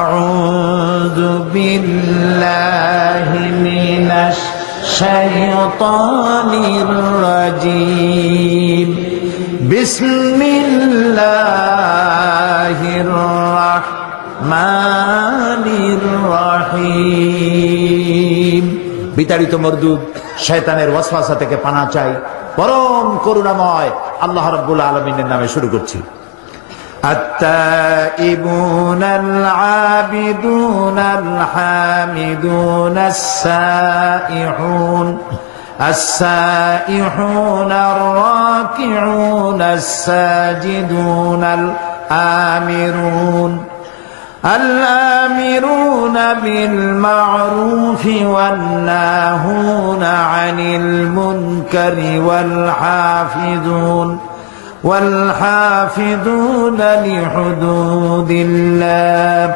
আউযু বিল্লাহি মিনাশ শাইতানির রাজীম। বিসমিল্লাহির রাহমানির রহিম। বিতাড়িত মরদুদ শয়তানের ওয়াসওয়াসা থেকে পানা চাই পরম করুণাময় আল্লাহ রাব্বুল আলামিনের নামে শুরু করছি। التائبون العابدون الحامدون السائحون الراكعون الساجدون الآمرون بالمعروف والناهون عن المنكر والحافظون لحدود الله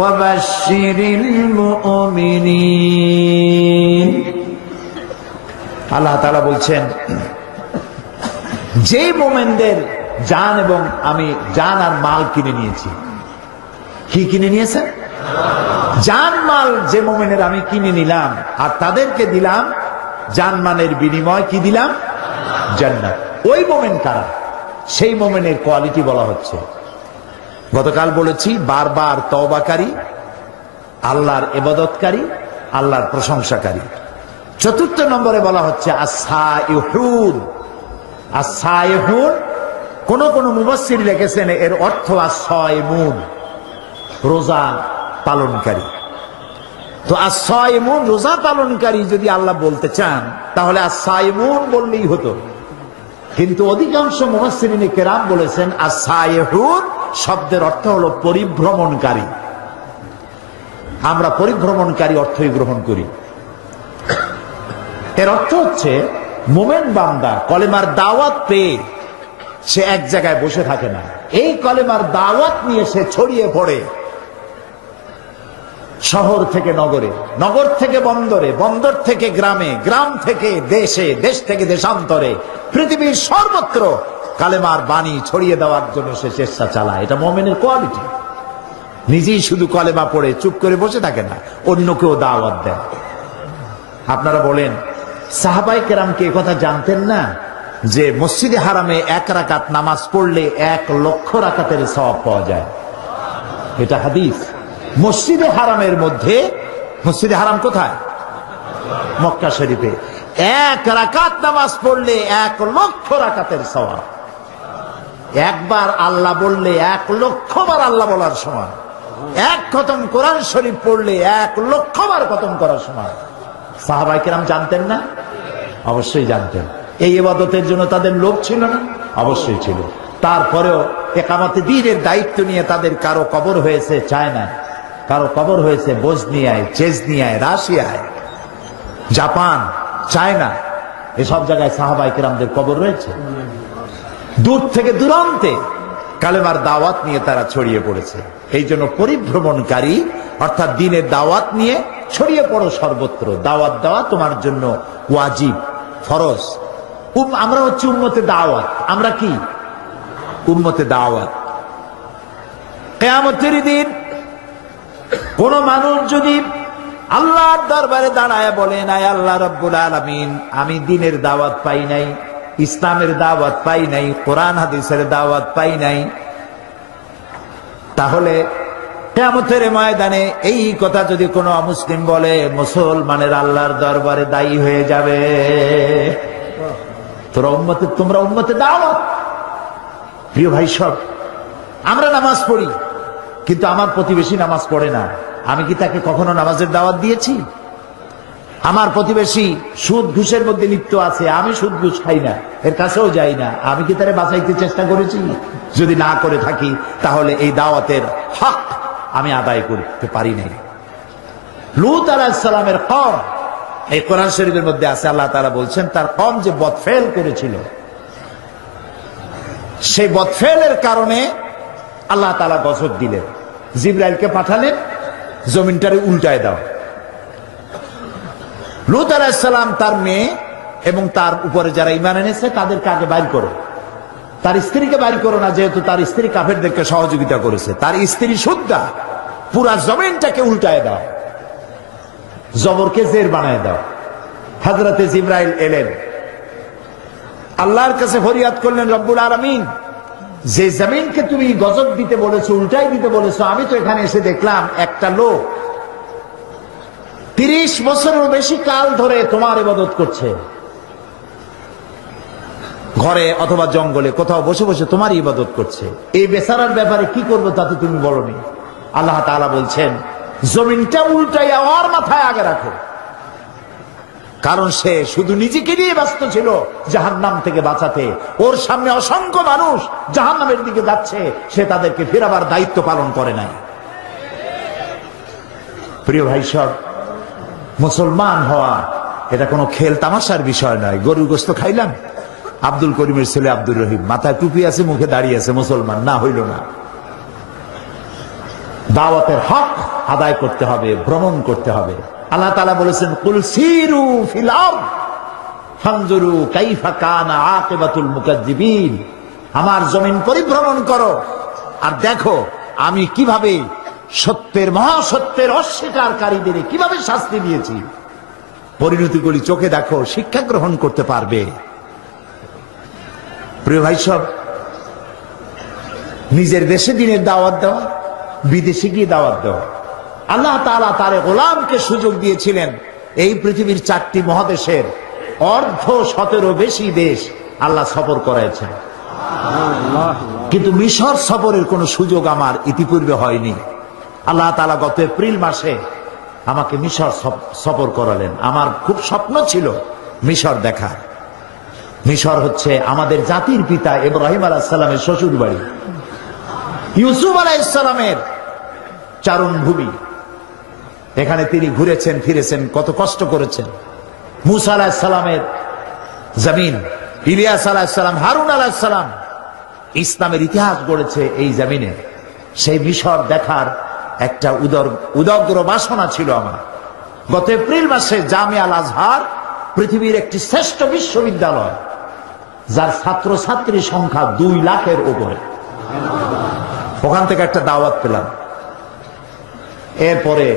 وبشر المؤمنين। আল্লাহ তাআলা বলছেন, যে মোমেনদের জান এবং আমি জান আর মাল কিনে নিয়েছি। কি কিনে নিয়েছেন? জান মাল যে মোমেনের আমি কিনে নিলাম আর তাদেরকে দিলাম জান মালের বিনিময় কি দিলাম? জান্নাত। ওই মোমেন কারা? সেই মোমেনের কোয়ালিটি বলা হচ্ছে। গতকাল বলেছি বারবার তওবাকারী, আল্লাহর ইবাদতকারী, আল্লাহর প্রশংসাকারী। চতুর্থ নম্বরে বলা হচ্ছে আস-সাইহুন। আস-সাইহুন কোন কোন মুফাসসির লিখেছেন এর অর্থ আস-সাইমুন, রোজা পালনকারী। তো আস-সাইমুন রোজা পালনকারী যদি আল্লাহ বলতে চান তাহলে আস-সাইমুন বললেই হতো, কিন্তু অধিকাংশ মুফাসসিরিনে কেরাম বলেছেন আস-সাইহুন শব্দের অর্থ হলো পরিভ্রমণকারী। আমরা পরিভ্রমণকারী অর্থই গ্রহণ করি। এর অর্থ হচ্ছে মুমিন বান্দা কলেমার দাওয়াত পেয়ে সে এক জায়গায় বসে থাকে না, এই কলেমার দাওয়াত নিয়ে সে ছড়িয়ে পড়ে শহর থেকে নগরে, নগর থেকে বন্দরে, বন্দর থেকে গ্রামে, গ্রাম থেকে দেশে, দেশ থেকে দেশান্তরে, পৃথিবীর সর্বত্র কালেমার বাণী ছড়িয়ে দেওয়ার জন্য সে চেষ্টা চালায়। এটা মুমিনের কোয়ালিটি। নিজেই শুধু কলেমা পড়ে চুপ করে বসে থাকে না, অন্যকেও দাওয়াত দেয়। আপনারা বলেন সাহাবায়ে কেরাম কি একথা জানতেন না যে মসজিদে হারামে 1 রাকাত নামাজ পড়লে 1 লক্ষ রাকাতের সওয়াব পাওয়া যায়? এটা হাদিস। মসজিদে হারামের মধ্যে, মসজিদে হারাম কোথায়? মক্কা শরীফে। 1 রাকাত নামাজ পড়লে 1 লক্ষ রাকাতের সওয়াব। একবার আল্লাহ বললে 1 লক্ষ বার আল্লাহ বলার সমান। 1 খতম কোরআন শরীফ পড়লে 1 লক্ষ বার খতম করার সমান। সাহাবায়ে কেরাম জানতেন না? অবশ্যই জানতেন। এই ইবাদতের জন্য তাদের লোভ ছিল না? অবশ্যই ছিল। তারপরেও ইকামতে দ্বীনের দায়িত্ব নিয়ে তাদের কারো কবর হয়েছে চায়নায়, কারো কবর হয়েছে বসনিয়ায়, চেচনিয়ায়, রাশিয়ায়, জাপান, চায়না, এসব জায়গায় সাহাবায়ে কেরামদের কবর রয়েছে। দূর থেকে দূরান্তে কালেমার দাওয়াত নিয়ে তারা ছড়িয়ে পড়েছে। এই জন্য পরিভ্রমণকারী অর্থাৎ দ্বীনের দাওয়াত নিয়ে ছড়িয়ে পড়ো সর্বত্র। দাওয়াত দেওয়া তোমার জন্য ওয়াজিব, ফরজ। আমরা হচ্ছে উম্মতে দাওয়াত। আমরা কি? উম্মতে দাওয়াত। কিয়ামতের দিন কোন মানুষ যদি আল্লাহর দরবারে দাঁড়ায় বলেন, আয় আল্লাহ রাব্বুল আলামিন, আমি দ্বীনের দাওয়াত পাই নাই, ইসলামের দাওয়াত পাই নাই, কোরআন হাদিসের দাওয়াত পাই নাই, তাহলে কিয়ামতের ময়দানে এই কথা যদি কোনো অমুসলিম বলে, মুসলমানের আল্লাহর দরবারে দায়ী হয়ে যাবে। তোমরা উম্মতে দাওয়াত। প্রিয় ভাই সব, আমরা নামাজ পড়ি কিন্তু আমার প্রতিবেশী নামাজ পড়ে না। আমি কি তাকে কখনো নামাজের দাওয়াত দিয়েছি? আমার প্রতিবেশী সুদ ঘুষের মধ্যে লিপ্ত আছে, আমি সুদ ঘুষ খাই না, এর কাছেও যাই না, আমি কি তারে বাঁচাইতে চেষ্টা করেছি? যদি না করে থাকি তাহলে এই দাওয়াতের হক আমি আদায় করতে পারি নাই। লূত আলাইহিস সালামের কওম, এই কোরআন শরীফের মধ্যে আছে, আল্লাহ তাআলা বলছেন তার কওম যে বদফেল করেছিল, সেই বদফেলের কারণে আল্লাহ তাআলা গজব দিলেন, জিবরাইলকে পাঠালেন, জমিনটারে উল্টায় দাও। লূত আলাইহিস সালাম তার মেয়ে এবং তার উপরে যারা ঈমান এনেছে তাদেরকে আগে বাইর করো। তার স্ত্রীকে বাড়ি করো না, যেহেতু তার স্ত্রী কাফেরদেরকে সহযোগিতা করেছে। তার স্ত্রী সুদ্ধা, পুরা জমিনটাকে উল্টায় দাও, জবরকে জের বানায় দাও। হযরতে জিবরাইল এলেন, আল্লাহর কাছে ফরিয়াদ করলেন, রব্বুল আলামিন, যে জমিনকে তুমি গজব দিতে বলেছো, উল্টাই দিতে বলেছো, আমি তো এখানে এসে দেখলাম একটা লোক 30 বছরের বেশি কাল ধরে তোমার ইবাদত করছে, ঘরে অথবা জঙ্গলে কোথাও বসে বসে তোমার ইবাদত করছে। এই বেচারার ব্যাপারে কি করবো তা তো তুমি বলনি। আল্লাহ তাআলা বলছেন, জমিনটা উল্টাইয়া ওর মাথায় আগে রাখো, কারণ সে শুধু নিজেকে নিয়ে ব্যস্ত ছিল জাহান্নাম থেকে বাঁচাতে। ওর সামনে অসংখ্য মানুষ জাহান্নামের দিকে যাচ্ছে, সে তাদেরকে ফেরাবার দায়িত্ব পালন করে নাই। প্রিয় ভাই সব, মুসলমান হওয়া এটা কোনো খেল তামাশার বিষয় নয়। গরুর গোশত খাইলাম, আব্দুল করিমের ছেলে আব্দুর রহিম, মাথায় টুপি আছে, মুখে দাঁড়িয়ে আছে, মুসলমান না হইল না। দাওয়াতের হক আদায় করতে হবে, ভ্রমণ করতে হবে। আল্লাহ তাআলা বলেছেন, কুল সিরু ফিল আরদ ফানজুরু কাইফা কানা আকিবাতুল মুকাজ্জিবিন, আমার জমিন পরিভ্রমণ করো আর দেখো আমি কিভাবে সত্যের, মহাসত্যের অস্বীকারীদের কিভাবে শাস্তি দিয়েছি। পরিণতিগুলি চোখে দেখো, শিক্ষা গ্রহণ করতে পারবে। প্রিয় ভাই সব, নিজের দেশে দিনের দাওয়াত দেওয়া, বিদেশে গিয়ে দাওয়াত দেওয়া। আল্লাহ তাআলা তার গোলামকে সুযোগ দিয়েছিলেন এই পৃথিবীর 4টি মহাদেশের 1/17 বেশি দেশ আল্লাহ সফর করাইছেন, কিন্তু মিশর সফরের কোন সুযোগ আমার ইতিপূর্বে হয়নি। আল্লাহ তাআলা গত এপ্রিল মাসে আমাকে মিশর সফর করালেন। আমার খুব স্বপ্ন ছিল মিশর দেখার। মিশর হচ্ছে আমাদের জাতির পিতা ইব্রাহিম আলাইহিস সালামের শ্বশুর বাড়ি, ইউসুফ আলাইহিস সালামের চারণ ভূমি। এখানে তিনি ঘুরেছেন ফিরেছেন, কত কষ্ট করেছেন। মুসা আলাইহিস সালামের জমিন, ইলিয়াস আলাইহিস সালাম, হারুন আলাইহিস সালাম ইসলামের ইতিহাস গড়েছে এই জমিনে। সেই মিশর দেখার একটা উদগ্র বাসনা ছিল আমার। গত এপ্রিল মাসে জামিয়া আল আজহার পৃথিবীর একটি শ্রেষ্ঠ বিশ্ববিদ্যালয়, যার ছাত্রছাত্রী সংখ্যা 2 লাখের উপরে, ওখান থেকে একটা দাওয়াত পেলাম। এরপরে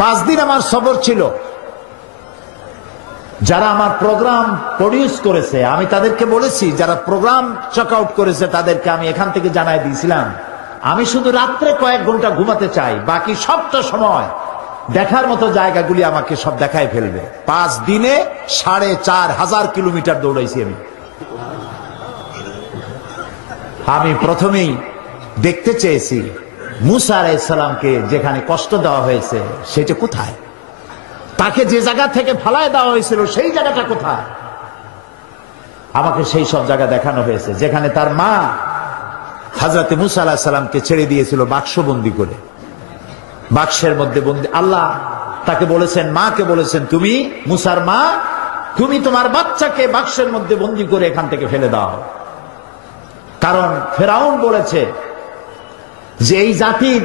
5 দিন আমার সফর ছিল। যারা আমার প্রোগ্রাম প্রডিউস করেছে আমি তাদেরকে বলেছি, যারা প্রোগ্রাম চেক আউট করেছে তাদেরকে আমি এখান থেকে জানাই দিয়েছিলাম, আমি শুধু রাত্রে কয়েক ঘন্টা ঘুমাতে চাই, বাকি সবটা সময় দেখার মতো জায়গাগুলি আমাকে সব দেখায় ফেলবে। 5 দিনে 4500 কিলোমিটার দৌড়াইছি আমি প্রথমেই দেখতে চেয়েছি মুসা আলাইহিস সালামকে যেখানে কষ্ট দেওয়া হয়েছে সেটা কোথায়, তাকে যে জায়গা থেকে ফালায় দেওয়া হয়েছিল সেই জায়গাটা কোথায়। আমাকে সেই সব জায়গা দেখানো হয়েছে, যেখানে তার মা হযরতে মুসা আলাইহিস সালামকে ছেড়ে দিয়েছিল বাক্সবন্দি করে, বাক্সের মধ্যে বন্দি। আল্লাহ তাকে বলেছেন, মাকে বলেছেন, তুমি মুসার মা, তুমি তোমার বাচ্চাকে বাক্সের মধ্যে বন্দি করে এখান থেকে ফেলে দাও, কারণ ফেরাউন বলেছে যে এই জাতির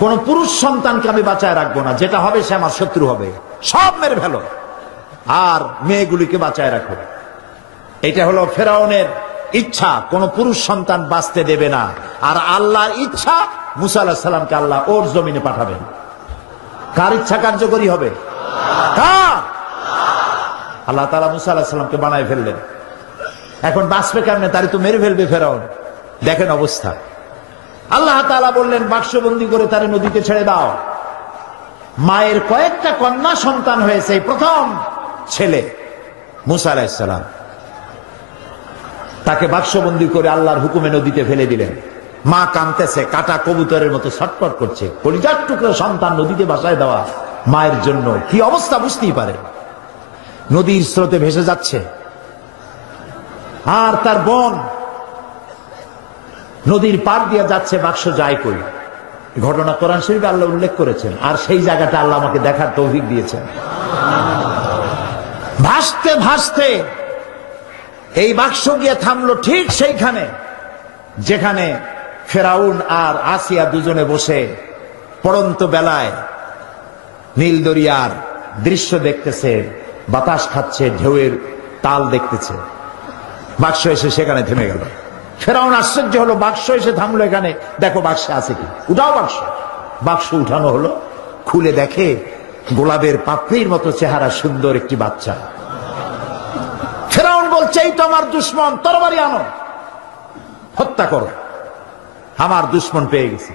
কোন পুরুষ সন্তানকে আমি বাঁচায় রাখবো না, যেটা হবে সে আমার শত্রু হবে, সব মেরে ফেলো আর মেয়েগুলিকে বাঁচায় রাখো। এটা হলো ফেরাউনের ইচ্ছা, কোন পুরুষ সন্তান বাঁচতে দেবে না। আর আল্লাহর ইচ্ছা, মুসা আলাইহিস সালামকে আল্লাহ ওর জমিনে পাঠাবেন। কার ইচ্ছা কার্যকরী হবে? কার? আল্লাহ তাআলা মুসা আলাইহিস সালামকে বানায় ফেললেন। এখন বাঁচবে কেমনে? তারই তো মেরে ফেলবে ফেরাউন। দেখেন অবস্থা। আল্লাহ তাআলা বললেন, বাক্সবন্দি করে তারে নদীতে ছেড়ে দাও। মায়ের কয়েকটা কন্যা সন্তান হয়েছে, প্রথম ছেলে মুসা আলাইহিস সালাম, তাকে বাক্সবন্দি করে আল্লাহর হুকুমে নদীতে ফেলে দিলেন। মা কাঁদতেছে, কাটা কবুতরের মতো ছটফট করছে। কলিজার টুকরো সন্তান নদীতে ভাসায় দেওয়া মায়ের জন্য কি অবস্থা বুঝতেই পারে। নদীর স্রোতে ভেসে যাচ্ছে, আর তার বোন নদীর পার দিয়ে যাচ্ছে, বাক্স যায় কই। ঘটনা কোরআন শরীফে আল্লাহ উল্লেখ করেছেন, আর সেই জায়গাটা আল্লাহ আমাকে দেখার তৌফিক দিয়েছেন। ভাসতে ভাসতে এই বাক্স গিয়ে থামলো ঠিক সেইখানে যেখানে ফেরাউন আর আসিয়া দুজনে বসে পড়ন্ত বেলায় নীল দরিয়ার দৃশ্য দেখতেছে, বাতাস খাচ্ছে, ঢেউয়ের তাল দেখতেছে। বাক্স এসে সেখানে থেমে গেল। ফেরাউন আশ্চর্য হলো, বাক্স এসে থামলো এখানে, দেখো বাক্সে আছে কি, উঠাও বাক্স। বাক্স উঠানো হলো, খুলে দেখে গোলাপের পাপড়ির মতো চেহারা সুন্দর একটি বাচ্চা। ফেরাউন বলছে, এই তো আমার দুশ্মন, তরবারি আনো, হত্যা করো, আমার দুশ্মন পেয়ে গেছে।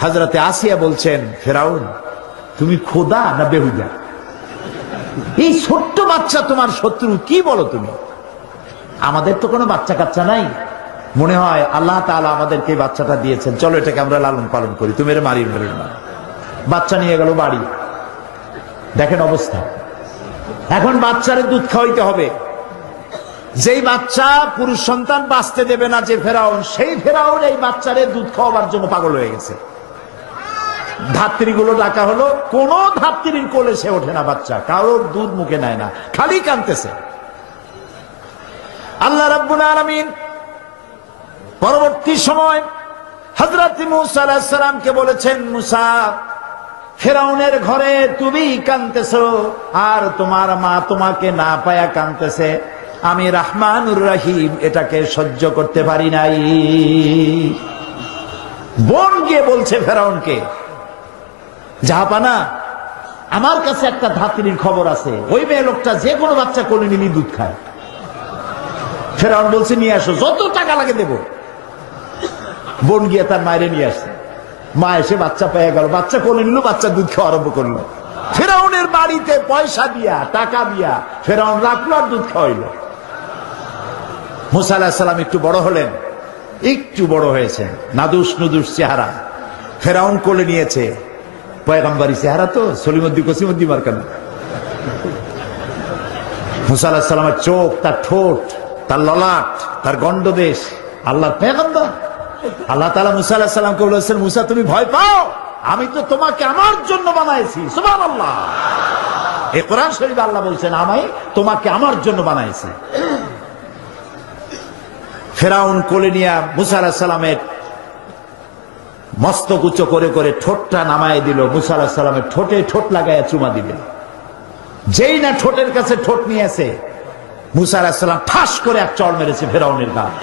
হযরতে আসিয়া বলছেন, ফেরাউন তুমি খোদা না বেহুদা? এই ছোট্ট বাচ্চা তোমার শত্রু, কি বলো তুমি? আমাদের তো কোনো বাচ্চা কাচ্চা নাই, মনে হয় আল্লাহ তাআলা আমাদেরকে বাচ্চাটা দিয়েছেন, চলো এটাকে আমরা লালন পালন করি, তুমি এর মারি মেরে না। বাচ্চা নিয়ে গেল বাড়ি। দেখেন অবস্থা, এখন বাচ্চারে দুধ খাওয়াইতে হবে। যেই বাচ্চা পুরুষ সন্তান বাঁচতে দেবে না যে ফেরাউন, সেই ফেরাউন এই বাচ্চারে দুধ খাওয়াবার জন্য পাগল হয়ে গেছে। ধাত্রীগুলো ডাকা হলো, কোন ধাত্রীর কোলে সে ওঠে না, বাচ্চা কারোর দুধ মুখে নেয় না, খালি কাঁদতেছে। আল্লাহ রাব্বুল আলামিন পরবর্তী সময় হযরত মূসা আলাইহিস সালামকে বলেছেন, মূসা ফেরাউনের ঘরে তুমি কাঁদতেছো আর তোমার মা তোমাকে না পায়া কাঁদতেছে, আমি রহমানুর রহিম এটাকে সহ্য করতে পারি নাই। বোন গিয়ে বলছে ফেরাউনকে, জাহাপানা আমার কাছে একটা ধাত্রীর খবর আছে, ওই মেয়ে লোকটা যে কোনো বাচ্চা কোলে নিলি দুধ খায়। ফেরাউন বলছে, নিয়ে আসো, যত টাকা লাগে দেব। বোন গিয়ে তার মায়েরে নিয়ে আসছে, মা এসে বাচ্চা পেয়ে গেল, বাচ্চা কোলে নিল, বাচ্চা দুধ খাওয়া আরম্ভ করলো। ফেরাউনের বাড়িতে পয়সা দিয়া টাকা দিয়া ফেরাউন রাখলো আর দুধ খাওয়াইল। মূসা আলাইহিস সালাম একটু বড় হলেন, একটু বড় হয়েছেন, নাদুস নুদুস চেহারা, ফেরাউন কোলে নিয়েছে, পয়গম্বরী চেহারা তো, সলিমুদ্দি কসিমুদ্দি মার্কানা। মূসা আলাইহিস সালামের চোখ, তার ঠোঁট, তার ললাট, তার গন্ডদেশ, আল্লাহর পয়গম্বর। আল্লাহ তাআলা মূসা আলাইহিস সালামকে বলেছেন, মূসা তুমি ভয় পাও, আমি তো তোমাকে আমার জন্য বানাইছি। সুবহানাল্লাহ, এই কোরআন শরীফে আল্লাহ বলছেন, আমি তোমাকে আমার জন্য বানাইছি। ফেরাউন কোলে নিয়ে মূসা আলাইহিস সালামের মস্তক উচ্চ করে করে ঠোঁটটা নামায় দিল। মূসা আলাইহিস সালামের ঠোঁটে ঠোঁট লাগায় চুমা দিলেন। যেই না ঠোঁটের কাছে ঠোঁট নিয়েছে, মূসা আলাইহিস সালাম ঠাস করে এক চড় মেরেছে ফেরাউনের গায়ে।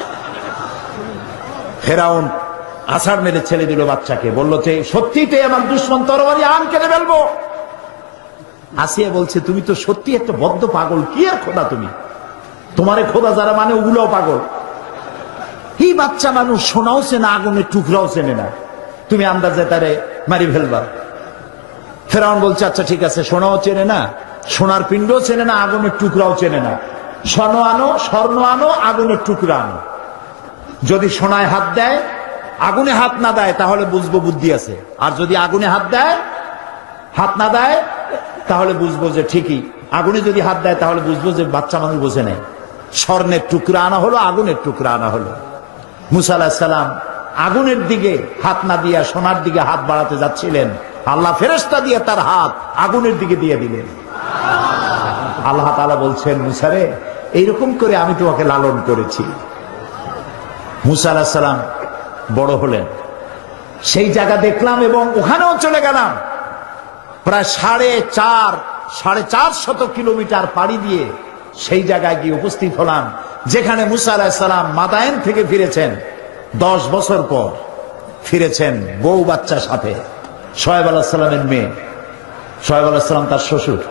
ফেরাউন আছাড় মেরে ছেড়ে দিল বাচ্চাকে, বলল যে সত্যিটাই আমার দুশ্মন, তরবারি আন, কেটে ফেলবো। আসিয়া বলছে, তুমি তো সত্যি একটা বদ্ধ পাগল, কি আর খোদা তুমি, তোমারে খোদা যারা মানে ওগুলোও পাগল। এই বাচ্চা মানুষ সোনাও চেনে, আগুনের টুকরাও চেনে না, তুমি আন্দাজে তারে মারি ফেলবা। ফেরাউন বলছে, আচ্ছা ঠিক আছে, সোনাও চেনে না, সোনার পিণ্ডও চেনে না, আগুনের টুকরাও চেনে না, স্বর্ণ আনো, আগুনের টুকরা আনো। যদি সোনায় হাত দেয়, আগুনে হাত না দেয়, তাহলে বুঝবো বুদ্ধি আছে, আর যদি আগুনে হাত দেয়, হাত না দেয়, তাহলে বুঝবো যে ঠিকই, আগুনে যদি হাত দেয় তাহলে বুঝবো যে বাচ্চা মানুষ বোঝে নেই। স্বর্ণের টুকরা আনা হলো, আগুনের টুকরা আনা হলো। মূসা আলাইহিস সালাম আগুনের দিকে হাত না দিয়া সোনার দিকে হাত বাড়াতে যাচ্ছিলেন, আল্লাহ ফেরেশতা দিয়ে তার হাত আগুনের দিকে দিয়ে দিলেন। আল্লাহ তাআলা বলছেন, মূসা রে, এইরকম করে আমি তোমাকে লালন করেছি। মূসা আলাইহিস সালাম বড় হলেন, সেই জায়গা দেখলাম এবং ওখানেও চলে গেলাম। প্রায় 450 কিলোমিটার পাড়ি দিয়ে সেই জায়গায় গিয়ে উপস্থিত হলাম, যেখানে মূসা আলাইহিস সালাম মাদায়েন থেকে ফিরেছেন। 10 বছর পর ফিরেছেন বউ বাচ্চার সাথে। শোয়েব আলাইহিস সালামের মেয়ে, শোয়েব আলাইহিস সালাম তার শ্বশুর,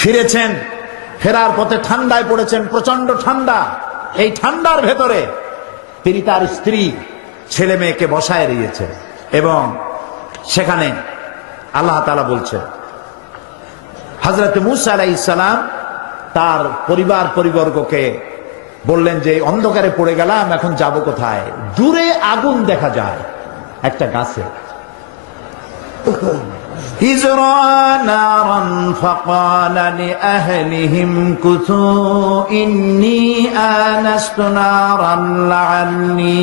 ফিরেছেন। ফেরার পথে ঠান্ডায় পড়েছেন, প্রচন্ড ঠান্ডা। এই ঠান্ডার ভেতরে তিনি তার স্ত্রী ছেলে মেয়েকে বসায় দিয়েছেন এবং সেখানে আল্লাহ তাআলা বলছেন, হযরত মূসা আলাইহিস সালাম তার পরিবর্গকে বললেন যে অন্ধকারে পড়ে গেলাম, এখন যাব কোথায়? দূরে আগুন দেখা যায় একটা গাছে। ইজরা নারান ফাকালা লিআহলিহিম কুতু ইন্নী আনাস্তু নারান লাআল্লী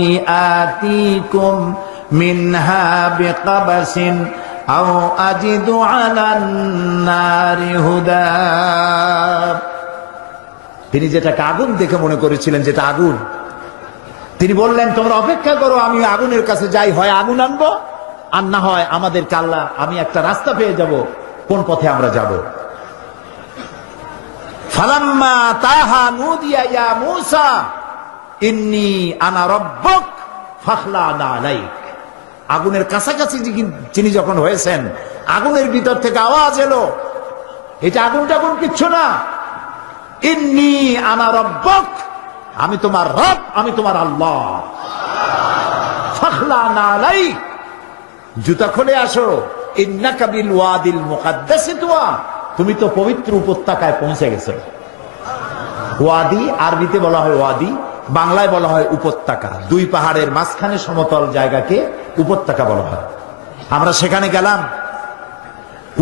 আতীকুম মিনহা বিকাবাসিন আও আজিদু আলান নারি হুদা। তিনি যেটাকে আগুন দেখে মনে করেছিলেন যেটা আগুন, তিনি বললেন, তোমরা অপেক্ষা করো, আমি আগুনের কাছে যাই, হয় আগুন আনবো আর না হয় আমাদের কাল্লা, আমি একটা রাস্তা পেয়ে যাব কোন পথে আমরা যাব। ফালাম্মা তাহা নুদিয়া ইয়া মূসা ইন্নী আনা রাব্বুক ফাখলা'না আলাইক। আগুনের কাছাকাছি যিনি যখন হয়েছেন, আগুনের ভিতর থেকে আওয়াজ এলো, এটা আগুন টাগুন কিচ্ছু না, ইন্নী আনা রাব্বুক, আমি তোমার রব, আমি তোমার আল্লাহ। ফাখলা'না আলাইক, জুতা খুলে আসো। ইন্নাকা বিল ওয়াদিল মুকাদ্দাসি তুয়া, তুমি তো পবিত্র উপত্যকায় পৌঁছে গেছো। ওয়াদি আরবিতে বলা হয় ওয়াদি, বাংলায় বলা হয় উপত্যকা। দুই পাহাড়ের মাঝখানে সমতল জায়গাকে উপত্যকা বলা হয়। আমরা সেখানে গেলাম।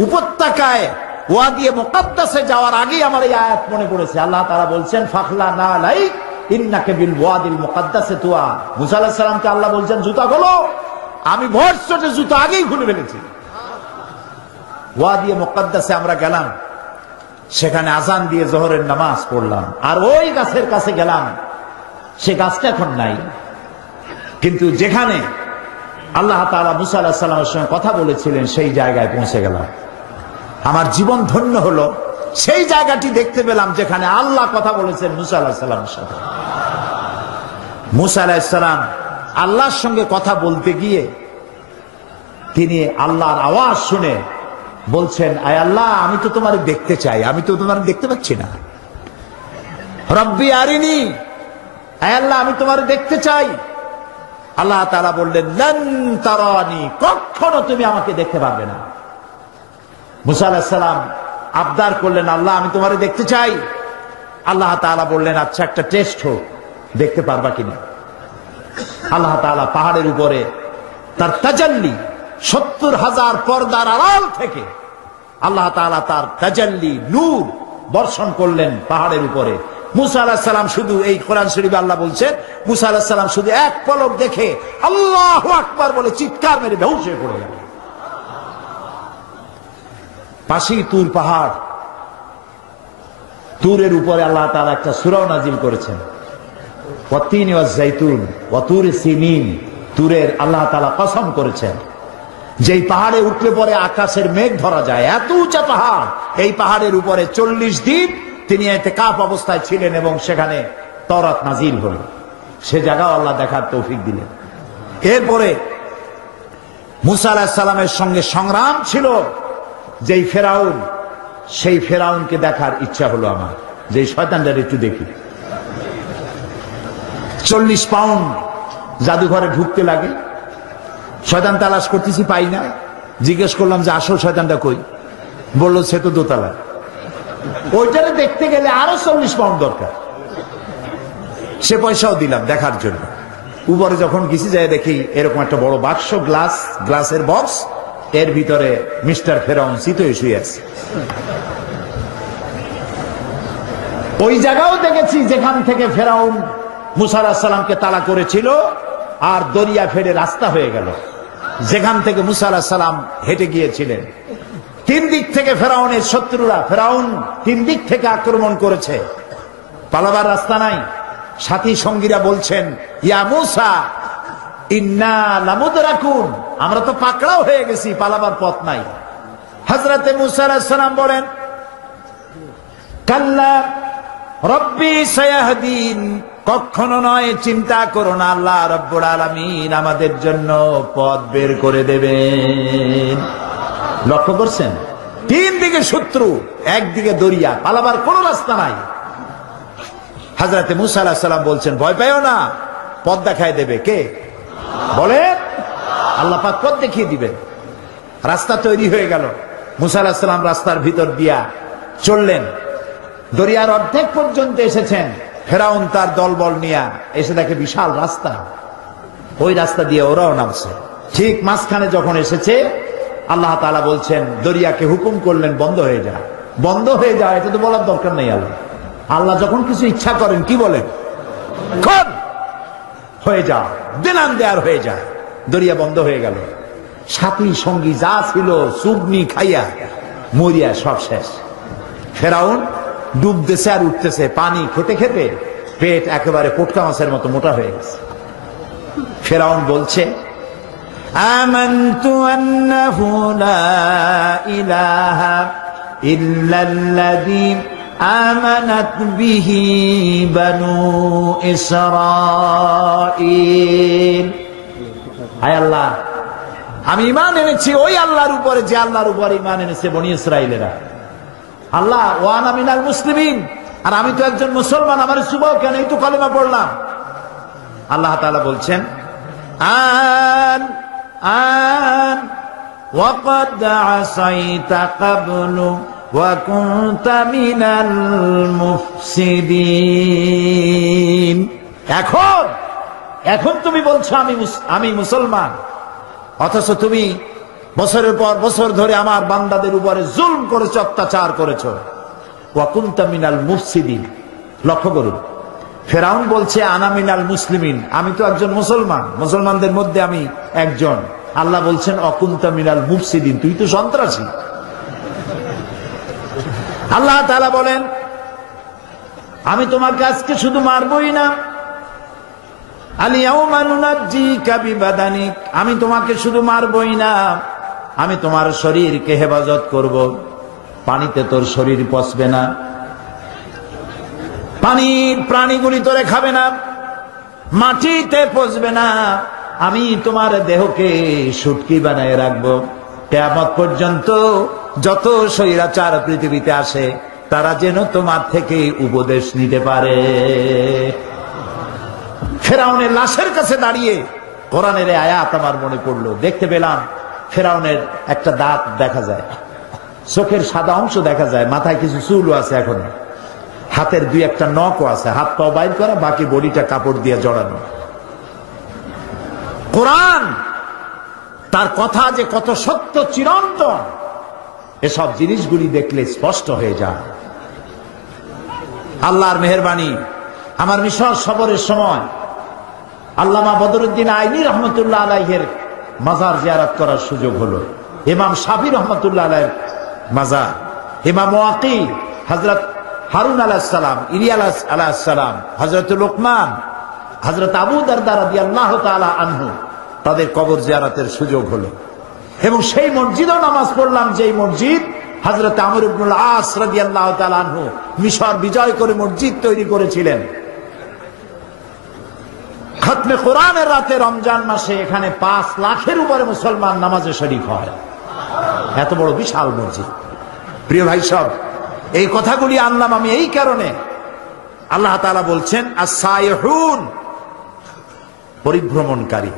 উপত্যকায় ওয়াদি মুকাদ্দাসে যাওয়ার আগেই আমার এই আয়াত মনে পড়েছে। আল্লাহ তাআলা বলছেন ফাখলা'না আলাইক ইন্নাকা বিল ওয়াদিল মুকাদ্দাসি তুয়া। মুসা আলাইহিস সালামকে আল্লাহ বলছেন জুতা খোলো, আমি ভরসটে জুতা আগেই খুলে ফেলেছি। ওয়াদি মুকাদ্দাসে আমরা গেলাম, সেখানে আজান দিয়ে জোহরের নামাজ পড়লাম। আর ওই গাছের কাছে গেলাম, সে গাছটা এখন নাই, কিন্তু যেখানে আল্লাহ তাআলা মুসা আলাইহিস সালামের সঙ্গে কথা বলেছিলেন সেই জায়গায় পৌঁছে গেলাম। আমার জীবন ধন্য হলো, সেই জায়গাটি দেখতে পেলাম যেখানে আল্লাহ কথা বলেছেন মুসা আলাইহিস সালামের সাথে। মুসা আলাইহিস সালাম আল্লাহর সঙ্গে কথা বলতে গিয়ে তিনি আল্লাহর আওয়াজ শুনে বলছেন, আয় আল্লাহ, আমি তো তোমার দেখতে চাই, আমি তো তোমার দেখতে পাচ্ছি না। রব্বি আরিনি, আয় আল্লাহ, আমি তোমার দেখতে চাই। আল্লাহ তাআলা বললেন, লান তারানি, কখনো তুমি আমাকে দেখতে পারবে না। মুসা আলাইহিস সালাম আবদার করলেন, আল্লাহ, আমি তোমারে দেখতে চাই। আল্লাহ তাআলা বললেন, আচ্ছা, একটা টেস্ট হোক, দেখতে পারবা কিনা। আল্লাহ তাআলা পাহাড়ের উপরে তার তাজাল্লি, ৭০,০০০ পর্দার আড়াল থেকে আল্লাহ তাআলা তার তাজাল্লি নূর বর্ষণ করলেন পাহাড়ের উপরে। মুসা আলাইহিস সালাম শুধু, এই কোরআন শরীফে আল্লাহ বলছেন, মুসা আলাইহিস সালাম শুধু এক পলক দেখে আল্লাহু আকবার বলে চিৎকার মেরে বেহুশ হয়ে পড়ে গেলেন। পাশেই তুর পাহাড়, তুরের উপরে আল্লাহ তাআলা একটা সূরা নাজিল করেছেন, ওয়াতিনি ওয়াজ-জাইতুন ওয়া তুরি সিনিন। তুরের আল্লাহ তাআলা কসম করেছেন, যেই পাহাড়ে উঠলে পরে আকাশের মেঘ ধরা যায়, এত উঁচা পাহাড়। এই পাহাড়ের উপরে ৪০ দিন তিনি ইতিকাফ অবস্থায় ছিলেন এবং সেখানে তাওরাত নাজিল হল। সে জায়গাও আল্লাহ দেখার তৌফিক দিলেন। এরপরে মুসা আলাইহিস সালামের সঙ্গে সংগ্রাম ছিল যেই ফেরাউন, সেই ফেরাউনকে দেখার ইচ্ছা হলো আমার, যে শয়তানটার একটু দেখি। ৪০ পাউন্ড জাদুঘরে ঢুকতে লাগে, শয়তান তালাশ করতেছি, পাই না। জিজ্ঞেস করলাম যে আসল শয়তানটা কই, বললো সে তো দোতলা। ওইটারে দেখতে গেলে আরো ৪০ পাউন্ড দরকার। সে পয়সাও দিলাম দেখার জন্য। উপরে যখন গেছি যায় দেখি এরকম একটা বড় বাক্স, গ্লাসের বক্স, এর ভিতরে মিস্টার ফেরাউন চিত হয়ে শুয়ে আছে। ওই জায়গাও দেখেছি যেখান থেকে ফেরাউন মুসা আলাইহিস সালামকে তাড়া করেছিল, আর দরিয়া ফেরে রাস্তা হয়ে গেল যেখান থেকে মুসা আলাইহিস সালাম হেঁটে গিয়েছিলেন। ৩ দিক থেকে ফেরাউনের শত্রুরা, ফেরাউন ৩ দিক থেকে আক্রমণ করেছে, পালাবার রাস্তা নাই। সাথী সঙ্গীরা বলছেন, ইয়া মূসা ইন্না লামুদরাকুন, আমরা তো পাকড়াও হয়ে গেছি, পালাবার পথ নাই। হযরতে মূসা আলাইহিস সালাম বলেন, কাল্লা রব্বি সায়াহদিন, কখনো নয়, চিন্তা করো না, আল্লাহ রব্বুল আলামিন আমাদের জন্য পথ বের করে দেবেন। লক্ষ্য করছেন, ৩ দিকে শত্রু, একদিকে দরিয়া, পালাবার কোন রাস্তা নাই। হযরতে মূসা আলাইহিস সালাম বলছেন, ভয় পাইও না, পথ দেখায় দেবে কে? বলেন, আল্লাহ পাক পথ দেখিয়ে দিবেন। রাস্তা তৈরি হয়ে গেল। মূসা আলাইহিস সালাম রাস্তার ভিতর দিয়া চললেন, দরিয়ার অর্ধেক পর্যন্ত এসেছেন। ফেরাউন তার দলবল নিয়ে এসে দেখে বিশাল রাস্তা, ওই রাস্তা দিয়ে ওরাও নামছে। ঠিক মাঝখানে যখন এসেছে, আল্লাহ তাআলা বলছেন, দরিয়াকে হুকুম করলেন বন্ধ হয়ে যায়। বন্ধ হয়ে যায়, এটা তো বলার দরকার নেই। আল্লাহ যখন কিছু ইচ্ছা করেন কি বলেন? হয়ে যা, দিনান দেয়ার হয়ে যায়। দরিয়া বন্ধ হয়ে গেল। সাথী সঙ্গী যা ছিল চুগনি খাইয়া মরিয়া সব শেষ। ফেরাউন ডুবতেছে আর উঠতেছে, পানি খেতে খেতে পেট একেবারে পোটকা মাছের মতো মোটা হয়ে গেছে। ফেরাউন বলছে, আমানতু আন্নাহু লা ইলাহা ইল্লাল্লাযী আমানাত বিহি বানু ইসরাঈল। আয় আল্লাহ, আমি ঈমান এনেছি ওই আল্লাহর উপরে যে আল্লাহর উপরে ঈমান এনেছে বনি ইসরাঈলেরা। আল্লাহ, ওয়া আনা মিনাল মুসলিমিন, আর আমি তো একজন মুসলমান, আমার সুবহ কেন, এই তো কালেমা পড়লাম। আল্লাহ তাআলা বলছেন, আন আন ওয়াকাদ আসাইতা ক্বাবলু ওয়া কুনতা মিনাল মুফসিদিন। এখন তুমি বলছো আমি মুসলমান, অথচ তুমি বছরের পর বছর ধরে আমার বান্দাদের উপরে জুলম করেছো, অত্যাচার করেছো। ওয়া কুনতা মিনাল মুফসিদিন। লক্ষ্য করুন, ফেরাউন বলছে আনা মিনাল মুসলিমিন, আমি তো একজন মুসলমান, মুসলমানদের মধ্যে আমি একজন। আল্লাহ বলছেন অকুনতা মিনাল মুফসিদিন, তুই তো সন্ত্রাসী। আল্লাহ তাআলা বলেন, আমি তোমাকে আজকে শুধু মারবই না, আলিয়াউমা নুনাজ্জিকা বিবাদানিক, আমি তোমাকে শুধু মারবই না, আমি তোমার শরীরকে হেফাজত করব। পানিতে তোর শরীর পচবে না, পানির প্রাণীগুলি তোরে খাবে না, মাটিতে পচবে না, আমি তোমার দেহকে শুটকি বানায় রাখবো। কিয়ামত পর্যন্ত যত স্বৈরাচার পৃথিবীতে আসে তারা যেন তোমার থেকে উপদেশ নিতে পারে। ফেরাউনের লাশের কাছে দাঁড়িয়ে কোরআনের আয়াত আমার মনে পড়লো। দেখতে পেলাম ফেরাউনের একটা দাঁত দেখা যায়, চোখের সাদা অংশ দেখা যায়, মাথায় কিছু চুলও আছে, এখন হাতের দুই একটা নখও আছে, হাত পা বাইর করা, বাকি বডিটা কাপড় দিয়ে জড়ানো। কোরআন তার কথা যে কত সত্য, চিরন্তন, এসব জিনিসগুলি দেখলে স্পষ্ট হয়ে যায়। আল্লাহর মেহেরবানি, আমার মিশর সফরের সময় আল্লামা বদরুদ্দিন আইনি রহমতুল্লাহ আলাইহের মাজার জিয়ারত করার সুযোগ হলো। ইমাম শাফি রহমতুল্লাহ আলাইহির মাজার, ইমাম ওয়াকি, হযরত হারুন আলাইহিস সালাম, ইলিয়াস আলাইহিস সালাম, হযরত লোকমান, হযরত আবু দারদা রাদিয়াল্লাহু তাআলা আনহু, তাদের কবর জিয়ারতের সুযোগ হলো। এবং সেই মসজিদেও নামাজ পড়লাম, যেই মসজিদ হযরত আমর ইবনুল আস রাদিয়াল্লাহু তাআলা আনহু মিশর বিজয় করে মসজিদ তৈরি করেছিলেন। খতমে কোরআনের রাতে রমজান মাসে এখানে 5 লাখের উপরে মুসলমান নামাজে শরীক হয়। এত বড় বিশাল মসজিদ। প্রিয় ভাই সব, এই কথাগুলি আনলাম আমি এই কারণে, আল্লাহ তাআলা বলছেন আস-সাইহুন, পরিভ্রমণকারী,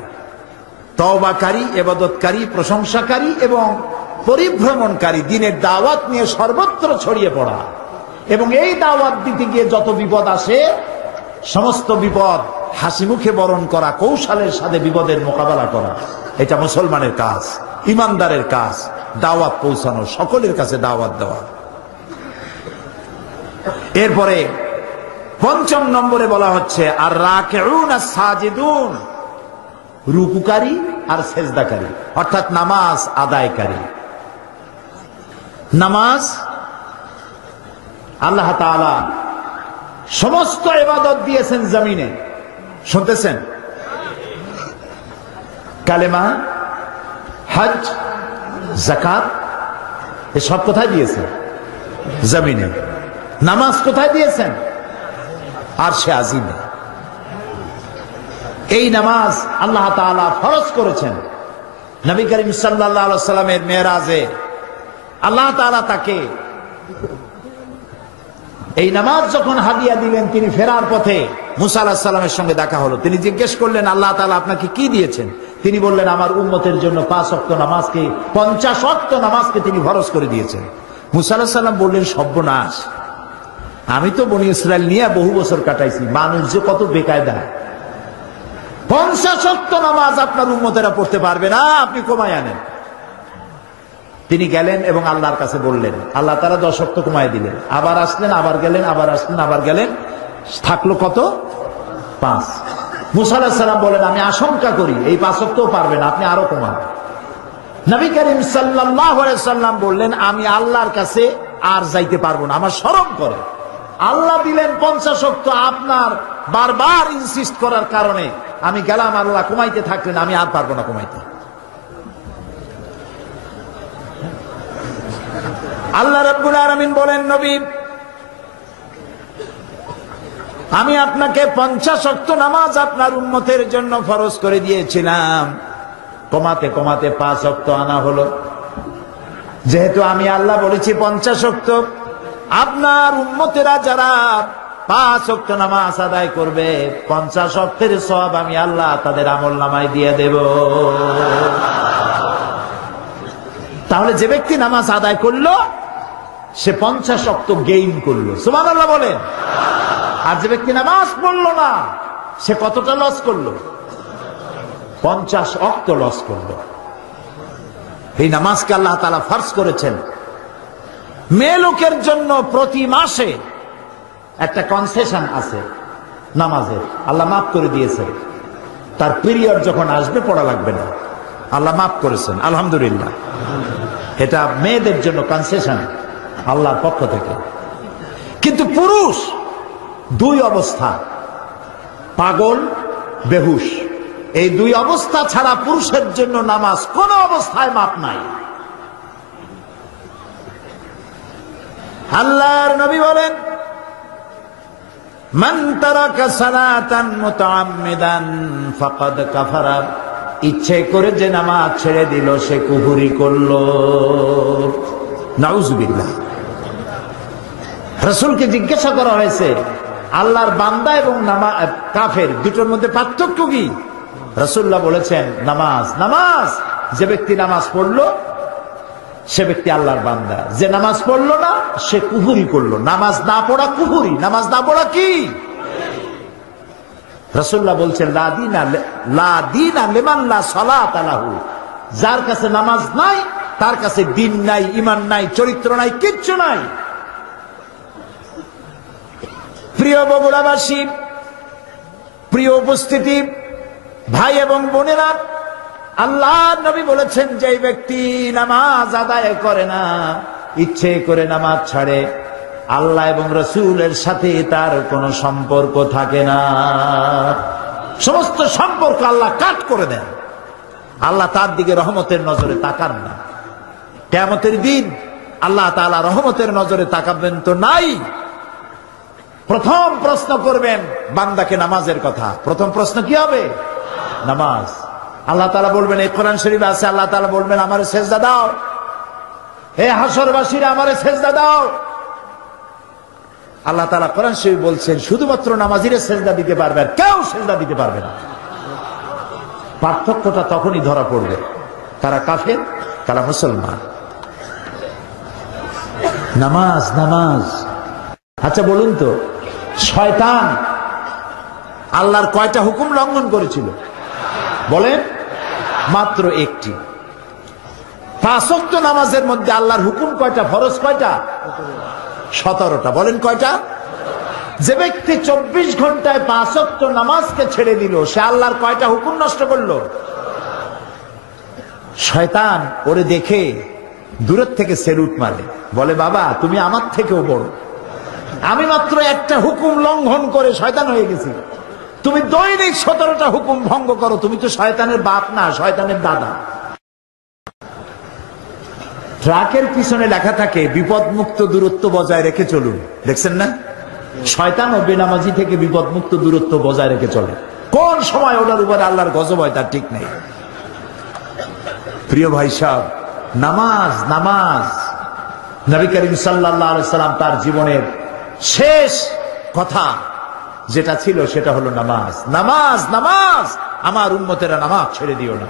তওবাকারী, ইবাদতকারী, প্রশংসাকারী এবং পরিভ্রমণকারী, দ্বীনের দাওয়াত নিয়ে সর্বত্র ছড়িয়ে পড়া। এবং এই দাওয়াত দিতে গিয়ে যত বিপদ আসে, সমস্ত বিপদ হাসি মুখে বরণ করা, কৌশলের সাথে বিপদের মোকাবেলা করা, এটা মুসলমানের কাজ, ইমানদারের কাজ। দাওয়াত পৌঁছানো, সকলের কাছে দাওয়াত দেওয়া। এরপরে 5 নম্বরে বলা হচ্ছে আর রাকিউন আস-সাজিদুন, রুকুকারী আর সেজদাকারী, অর্থাৎ নামাজ আদায়কারী। নামাজ আল্লাহ তাআলা সমস্ত ইবাদত দিয়েছেন জমিনে, শুনতেছেন? কালেমা, হজ, যাকাত, এসব কোথায় দিয়েছেন? জমিনে। নামাজ কোথায় দিয়েছেন? আরশে আজিমে। এই নামাজ আল্লাহ তাআলা ফরজ করেছেন। নবী করিম সাল্লাল্লাহু আলাইহি ওয়াসাল্লামের মেরাজে আল্লাহ তাআলা তাকে এই নামাজ যখন হাদিয়া দিলেন, তিনি ফেরার পথে মুসা আলাইহিস সালামের সঙ্গে দেখা হলো। তিনি জিজ্ঞেস করলেন, আল্লাহ তাআলা আপনাকে কি দিয়েছেন? তিনি বললেন, আমার উম্মতের জন্য 5 ওয়াক্ত নামাজকে, 50 ওয়াক্ত নামাজকে তিনি ফরজ করে দিয়েছেন। মুসা আলাইহিস সালাম বললেন, সর্বনাশ, আমি তো বনি ইসরাইল নিয়ে বহু বছর কাটাইছি, মানুষ যে কত বেকায়দা, 50 ওয়াক্ত নামাজ আপনার উম্মতেরা পড়তে পারবে না, আপনি কমায় আনেন। তিনি গেলেন এবং আল্লাহর কাছে বললেন, আল্লাহ তাআলা 10 ওয়াক্ত কমায় দিলেন। আবার আসলেন, আবার গেলেন, আবার আসলেন, আবার গেলেন, থাকলো কত? 5। মুসা আলাইহিস সালাম বলেন, আমি আশঙ্কা করি এই 5 ওয়াক্তও পারবে না, আপনি আরো কমান। নবী করিম সাল্লাল্লাহু আলাইহি সাল্লাম বললেন, আমি আল্লাহর কাছে আর যাইতে পারবো না, আমার শরম করে। আল্লাহ দিলেন 50 ওয়াক্ত, আপনার বারবার ইনসিস্ট করার কারণে আমি গেলাম, আল্লাহ কমাইতে থাকলেন, আমি আর পারবো না কমাইতে। আল্লাহ রাব্বুল আলামিন বলেন, নবী আমি আপনাকে 50 ওয়াক্ত নামাজ আপনার উম্মতের জন্য ফরজ করে দিয়েছিলাম, কমাতে কমাতে 5 ওয়াক্ত আনা হলো। যেহেতু আমি আল্লাহ বলেছি 50 ওয়াক্ত, আপনার উম্মতেরা যারা 5 ওয়াক্ত নামাজ আদায় করবে, 50 ওয়াক্তের সওয়াব আমি আল্লাহ তাদের আমলনামায় দিয়ে দেব। তাহলে যে ব্যক্তি নামাজ আদায় করলো সে 50 ওয়াক্ত গেইন করলো, সুবহানাল্লাহ বলেন। আর যে ব্যক্তি নামাজ পড়লো না সে কতটা লস করলো? 50 ওয়াক্ত লস করলো। এই নামাজকে আল্লাহ তাআলা ফরজ করেছেন। মেয়ে লোকের জন্য প্রতি মাসে একটা কনসেশন আছে নামাজের, আল্লাহ মাফ করে দিয়েছেন। তার পিরিয়ড যখন আসবে পড়া লাগবে না, আল্লাহ মাফ করেছেন, আলহামদুলিল্লাহ। এটা মেয়েদের জন্য কনসেশন আল্লাহর পক্ষ থেকে। কিন্তু পুরুষ 2 অবস্থা, পাগল, বেহুশ, এই 2 অবস্থা ছাড়া পুরুষের জন্য নামাজ কোন অবস্থায় মাপ নাই। আল্লাহর নবী বলেন, মান তারাকা সালাতান মুতাআম্মিদান ফাকাদ কাফারা, ইচ্ছে করে যে নামাজ ছেড়ে দিল সে কুফরি করলো। নাউজুবিল্লাহ। রাসূলকে জিজ্ঞাসা করা হয়েছে, আল্লাহর বান্দা এবং কাফের দুটোর মধ্যে পার্থক্য কি? রাসূলুল্লাহ বলেছেন, নামাজ। নামাজ, যে ব্যক্তি নামাজ পড়লো সে ব্যক্তি আল্লাহর বান্দা, যে নামাজ পড়লো না সে কুফরি করলো। নামাজ না পড়া কুফরি, নামাজ না পড়া কি? রাসূলুল্লাহ বলছেন, লা দীনা লিমান লা সালাতা লাহু, যার কাছে নামাজ নাই তার কাছে দিন নাই, ঈমান নাই, চরিত্র নাই, কিচ্ছু নাই। প্রিয় বগুড়াবাসী, প্রিয় উপস্থিতি, ভাই এবং বোনেরা, আল্লাহর নবী বলেছেন, যে ব্যক্তি নামাজ আদায় করে না, ইচ্ছে করে নামাজ ছাড়ে, আল্লাহ এবং রাসূলের সাথে তার কোনো সম্পর্ক থাকে না। সমস্ত সম্পর্ক আল্লাহ কাট করে দেন। আল্লাহ তার দিকে রহমতের নজরে তাকান না। কিয়ামতের দিন আল্লাহ তাআলা রহমতের নজরে তাকাবেন তো নাই। প্রথম প্রশ্ন করবেন বান্দাকে নামাজের কথা। প্রথম প্রশ্ন কি হবে? নামাজ। আল্লাহ তাআলা বলবেন, এই কোরআন শরীফে আছে, আল্লাহ তাআলা বলবেন, আমারে সেজদা দাও। হে হাসরবাসীরা, আমারে সেজদা দাও। আল্লাহ তাআলা কোরআন শরীফ বলছেন, শুধুমাত্র নামাজিরা সেজদা দিতে পারবে, আর কেউ সেজদা দিতে পারবে না। পার্থক্যটা তখনই ধরা পড়বে, কারা কাফের, কারা মুসলমান। নামাজ, নামাজ। আচ্ছা বলুন তো, শয়তান আল্লাহর কয়টা হুকুম লঙ্ঘন করেছিল? বলেন। মাত্র একটি। 5 ওয়াক্ত নামাজের মধ্যে আল্লাহর হুকুম কয়টা? ফরজ কয়টা? 17টা। বলেন কয়টা? যে ব্যক্তি 24 ঘন্টায় 5 ওয়াক্ত নামাজকে ছেড়ে দিল, সে আল্লাহর কয়টা হুকুম নষ্ট করলো? শয়তান ওরে দেখে দূরের থেকে সেলুট মারে, বলে, বাবা তুমি আমার থেকেও বড়, আমি মাত্র একটা হুকুম লঙ্ঘন করে শয়তান হয়ে গেছি, তুমি দৈনিক 17টা হুকুম ভঙ্গ করো, তুমি তো শয়তানের বাপ না, শয়তানের দাদা। ট্রাকের পিছনে লেখা থাকে, বিপদ মুক্ত দূরত্ব বজায় রেখে চলুন। দেখছেন না? শয়তান ও বেনামাজি থেকে বিপদ মুক্ত দূরত্ব বজায় রেখে চলে। কোন সময় ওটার উপরে আল্লাহর গজব হয় তার ঠিক নেই। প্রিয় ভাই সাহেব, নামাজ, নামাজ। নবী করিম সাল্লাল্লাহু আলাইহি সাল্লাম তার জীবনের শেষ কথা যেটা ছিল সেটা হলো নামাজ। নামাজ, নামাজ, আমার উম্মতেরা নামাজ ছেড়ে দিও না।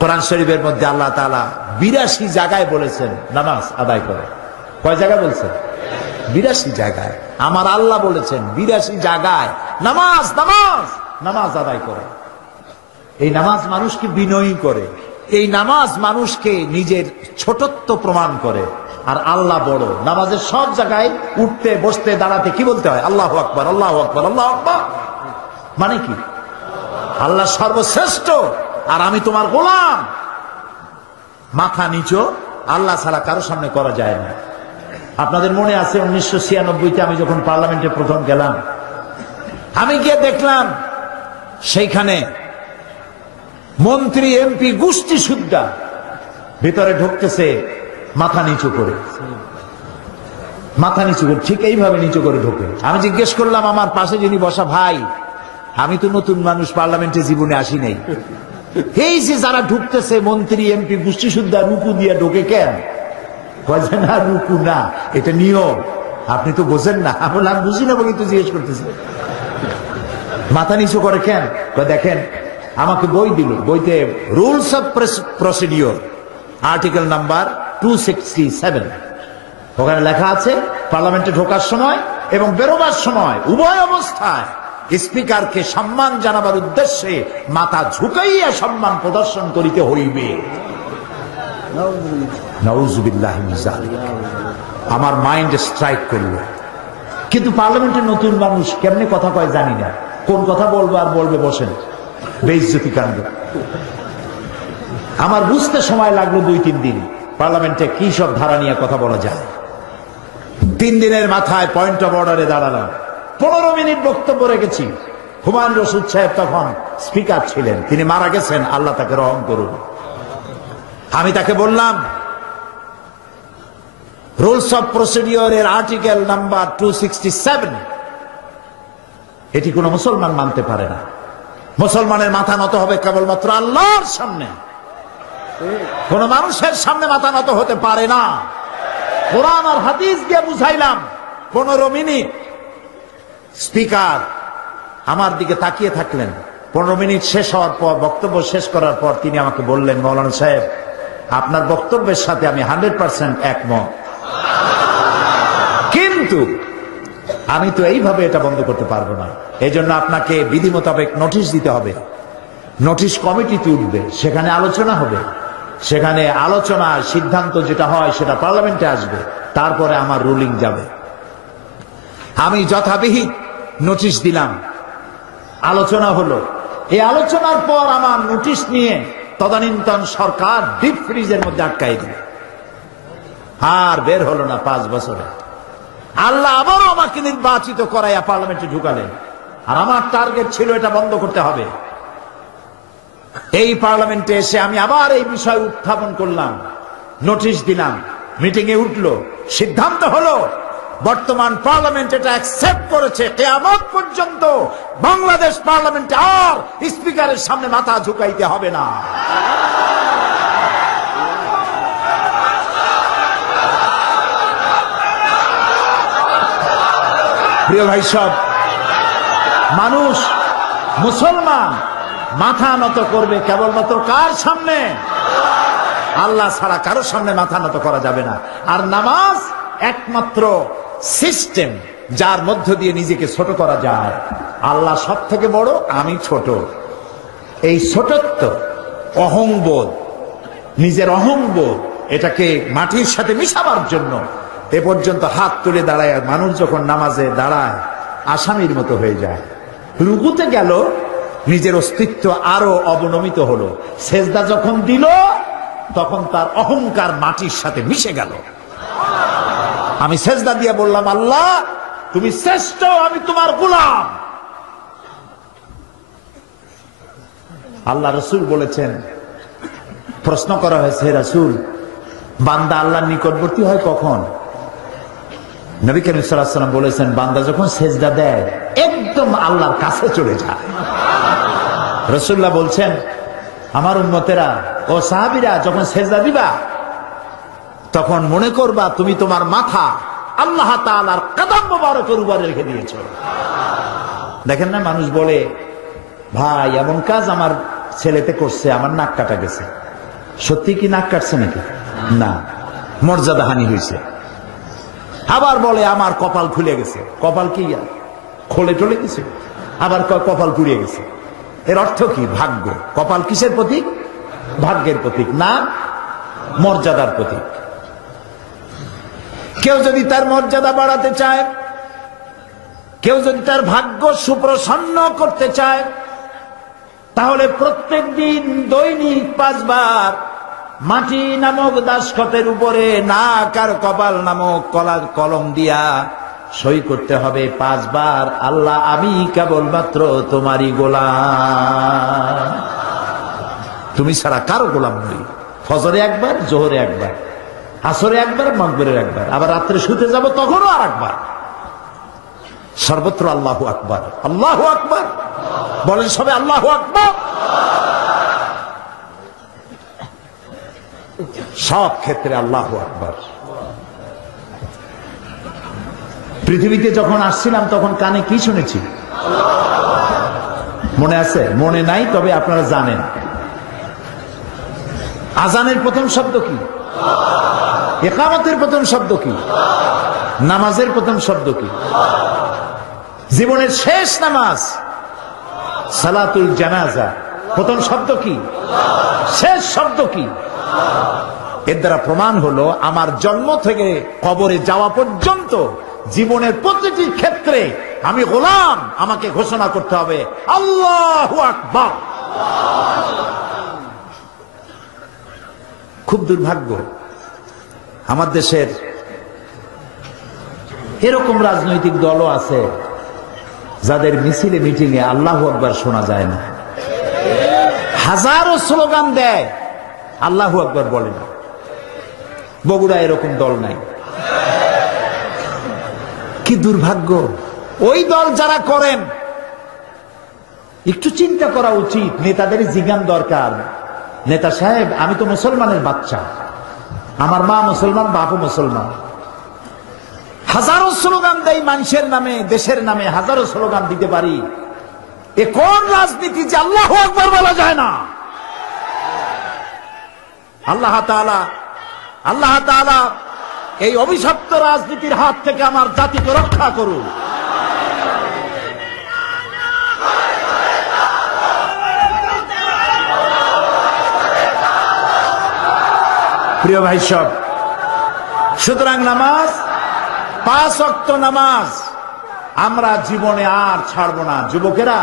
কোরআন শরীফের মধ্যে আল্লাহ তাআলা 82 জায়গায় বলেছেন নামাজ আদায় করে। কয় জায়গায় বলছেন? 82 জায়গায়। আমার আল্লাহ বলেছেন 82 জায়গায় নামাজ, নামাজ, নামাজ আদায় করে। এই নামাজ মানুষকে বিনয়ী করে, এই নামাজ মানুষকে নিজের ছোটত্ব প্রমাণ করে। আর আল্লাহ বড়। নামাজের সব জায়গায় উঠতে, বসতে, দাঁড়াতে কি বলতে হয়? আল্লাহু আকবার, আল্লাহু আকবার, আল্লাহু আকবার। মানে কি? আল্লাহ সর্বশ্রেষ্ঠ আর আমি তোমার গোলাম। মাথা নিচু আল্লাহ ছাড়া কারো সামনে করা যায় না। আপনাদের মনে আছে 1996-তে আমি যখন পার্লামেন্টে প্রথম গেলাম, আমি গিয়ে দেখলাম সেইখানে মন্ত্রী, এমপি গোষ্ঠী সুদ্ধা ভিতরে ঢুকতেছে মাথা নিচু করে। মাথা নিচু করে, ঠিক এইভাবে নিচু করে ঢোকে। আমি জিজ্ঞেস করলাম আমার পাশে যিনি বসা, ভাই আমি তো নতুন মানুষ, পার্লামেন্টে জীবনে আসি নাই, এই যে যারা ঢুকতেছে মন্ত্রী এমপি গোষ্ঠী সুদ্ধা রুকু দিয়ে ঢোকে কেন? কয়েছে না রুকু না, এটা নিয়ম, আপনি তো বোঝেন না। আমি বললাম বুঝি না বলে তো জিজ্ঞেস করতেছি মাথা নিচু করে কেন। দেখেন আমাকে বই দিল, বইতে rules of procedure article number 267, ওখানে লেখা আছে পার্লামেন্টে ঢোকার সময় এবং বেরোবার সময় উভয় অবস্থায় স্পিকারকে সম্মান জানাবার উদ্দেশ্যে মাথা ঝুঁকাইয়া সম্মান প্রদর্শন করিতে হইবে। নাউযুবিল্লাহ মিন যালিক। আমার মাইন্ড স্ট্রাইক করল, কিন্তু পার্লামেন্টের নতুন মানুষ কেমনে কথা কয় জানি না, কোন কথা বলবো আর বলবে বসেন, বেইজ্জতি কাণ্ড। আমার বুঝতে সময় লাগলো 2-3 দিন পার্লামেন্টে কি সব ধারা নিয়ে কথা বলা যায়। 3 দিনের মাথায় পয়েন্ট অফ অর্ডারে দাঁড়ালাম, 15 মিনিট বক্তব্য রেখেছি। হুমায়ুন রশিদ সাহেব তখন স্পিকার ছিলেন, তিনি মারা গেছেন, আল্লাহ তাকে রহম করুন। আমি তাকে বললাম রুলস অফ প্রসিডিওরের আর্টিকেল নাম্বার 267 এটি কোন মুসলমান মানতে পারে না। মুসলমানের মাথা নত হবে কেবলমাত্র আল্লাহর সামনে, কোন মানুষের সামনে মাথা নত হতে পারে না। কোরআন আর হাদিস দিয়ে বুঝাইলাম। 15 মিনিট স্পিকার আমার দিকে তাকিয়ে থাকলেন। 15 মিনিট শেষ হওয়ার পর, বক্তব্য শেষ করার পর তিনি আমাকে বললেন, মৌলানা সাহেব আপনার বক্তব্যের সাথে আমি 100% একমত, কিন্তু আমি তো এইভাবে এটা বন্ধ করতে পারবো না, এই জন্য আপনাকে বিধি মোতাবেক নোটিশ দিতে হবে। নোটিশ কমিটিতে উঠবে, সেখানে আলোচনা হবে, সেখানে আলোচনা সিদ্ধান্ত যেটা হয় সেটা পার্লামেন্টে আসবে, তারপরে আমার রুলিং যাবে। আমি যথাবিহিত নোটিশ দিলাম, আলোচনা হলো। এই আলোচনার পর আমার নোটিশ নিয়ে তদানীন্তন সরকার ডিপ ফ্রিজের মধ্যে আটকাই দিল, আর বের হলো না 5 বছরে। আল্লাহ আবারও আমাকে নির্বাচিত করাইয়া পার্লামেন্টে ঢুকালেন, আর আমার টার্গেট ছিল এটা বন্ধ করতে হবে। এই পার্লামেন্টে এসে আমি আবার এই বিষয় উত্থাপন করলাম, নোটিশ দিলাম, মিটিং এ উঠলো, সিদ্ধান্ত হলো বর্তমান পার্লামেন্ট এটা অ্যাকসেপ্ট করেছে, কিয়ামত পর্যন্ত বাংলাদেশ পার্লামেন্টে আর স্পিকারের সামনে মাথা ঝুঁকাইতে হবে না। প্রিয় ভাই সব, মানুষ মুসলমান মাথা নত করবে কেবলমাত্র কার সামনে? আল্লাহ ছাড়া কারোর সামনে মাথা নত করা যাবে না। আর নামাজ একমাত্র সিস্টেম যার মধ্য দিয়ে নিজেকে ছোট করা যায়। আল্লাহ সব থেকে বড়, আমি ছোট। এই ছোটত্ব, অহংবোধ, নিজের অহংবোধ, এটাকে মাটির সাথে মিশাবার জন্য এ পর্যন্ত হাত তুলে দাঁড়ায়। মানুষ যখন নামাজে দাঁড়ায় আসামির মতো হয়ে যায়, রুকুতে গেল নিজের অস্তিত্ব আরো অবনমিত হলো, সেজদা যখন দিল তখন তার অহংকার মাটির সাথে মিশে গেল। আমি সেজদা দিয়ে বললাম, আল্লাহ তুমি শ্রেষ্ঠ, আমি তোমার গোলাম। আল্লাহ রসুল বলেছেন, প্রশ্ন করা হয়েছে, হে রাসূল বান্দা আল্লাহর নিকটবর্তী হয় কখন? নবী করিম সাল্লাল্লাহু আলাইহি ওয়াসাল্লাম বলেছেন, বান্দা যখন সেজদা দেয় একদম আল্লাহর কাছে চলে যায়। রাসূলুল্লাহ বলছেন, আমার উম্মতেরা ও সাহাবীরা যখন সেজদা দিবা তখন মনে করবা তুমি তোমার মাথা আল্লাহ তাআলার কদম মোবারকের উপরে রেখে দিয়েছো। দেখেন না, মানুষ বলে ভাই এমন কাজ আমার ছেলেতে করছে, আমার নাক কাটা গেছে। সত্যি কি নাক কাটছে নাকি? না, মর্যাদাহানি হয়েছে। আবার বলে আমার কপাল খুলে গেছে। কপাল কি খোলে টলে গেছে? আবার কপাল পুড়িয়ে গেছে। এর অর্থ কি? ভাগ্য। কপাল কিসের প্রতীক? ভাগ্যের প্রতীক, না মর্যাদার প্রতীক। কেউ যদি তার মর্যাদা বাড়াতে চায়, কেউ যদি তার ভাগ্য সুপ্রসন্ন করতে চায়, তাহলে প্রত্যেক দিন দৈনিক 5 বার মাটি নামক দাসখতের উপরে নাক আর কপাল নামক কলম দিয়া সই করতে হবে 5 বার, আল্লাহ আমি কেবলমাত্র তোমারই গোলাম, তুমি ছাড়া কারো গোলাম নই। ফজরে একবার, জোহরে একবার। আসরে একবার, মাগরিবের একবার, আবার রাত্রে শুতে যাব তখনও আর একবার। সর্বত্র আল্লাহু আকবার, আল্লাহু আকবার বলেন সবে, আল্লাহু আকবার। সব ক্ষেত্রে আল্লাহু আকবার। পৃথিবীতে যখন আসছিলাম তখন কানে কি শুনেছি মনে আছে? মনে নাই, তবে আপনারা জানেন। আজানের প্রথম শব্দ কি? ইকামতের প্রথম শব্দ কি? নামাজের প্রথম শব্দ কি? জীবনের শেষ নামাজ সালাতুল জানাজা, প্রথম শব্দ কি? শেষ শব্দ কি? এর দ্বারা প্রমাণ হলো আমার জন্ম থেকে কবরে যাওয়া পর্যন্ত জীবনের প্রতিটি ক্ষেত্রে আমি গোলাম, আমাকে ঘোষণা করতে হবে আল্লাহু আকবার। খুব দুর্ভাগ্য আমার দেশের এরকম রাজনৈতিক দলও আছে যাদের মিছিলে মিটিংয়ে আল্লাহু আকবার শোনা যায় না। হাজারো স্লোগান দেয়, আল্লাহু আকবার বলে না। বগুড়া এরকম দল নাই। কি দুর্ভাগ্য! ওই দল যারা করেন একটু চিন্তা করা উচিত, নেতাদের জিজ্ঞান দরকার। নেতা সাহেব, আমি তো মুসলমানের বাচ্চা, আমার মা মুসলমান, বাপও মুসলমান। হাজারো স্লোগান দেয় মানুষের নামে, দেশের নামে হাজারো স্লোগান দিতে পারি। এ কোন রাজনীতি যে আল্লাহু আকবার বলা যায় না? আল্লাহ তাআলা এই অভিশপ্ত রাজনীতির হাত থেকে আমার জাতিকে রক্ষা করুন। প্রিয় ভাই সব, সুতরাং নামাজ, 5 ওয়াক্ত নামাজ আমরা জীবনে আর ছাড়বো না। যুবকেরা,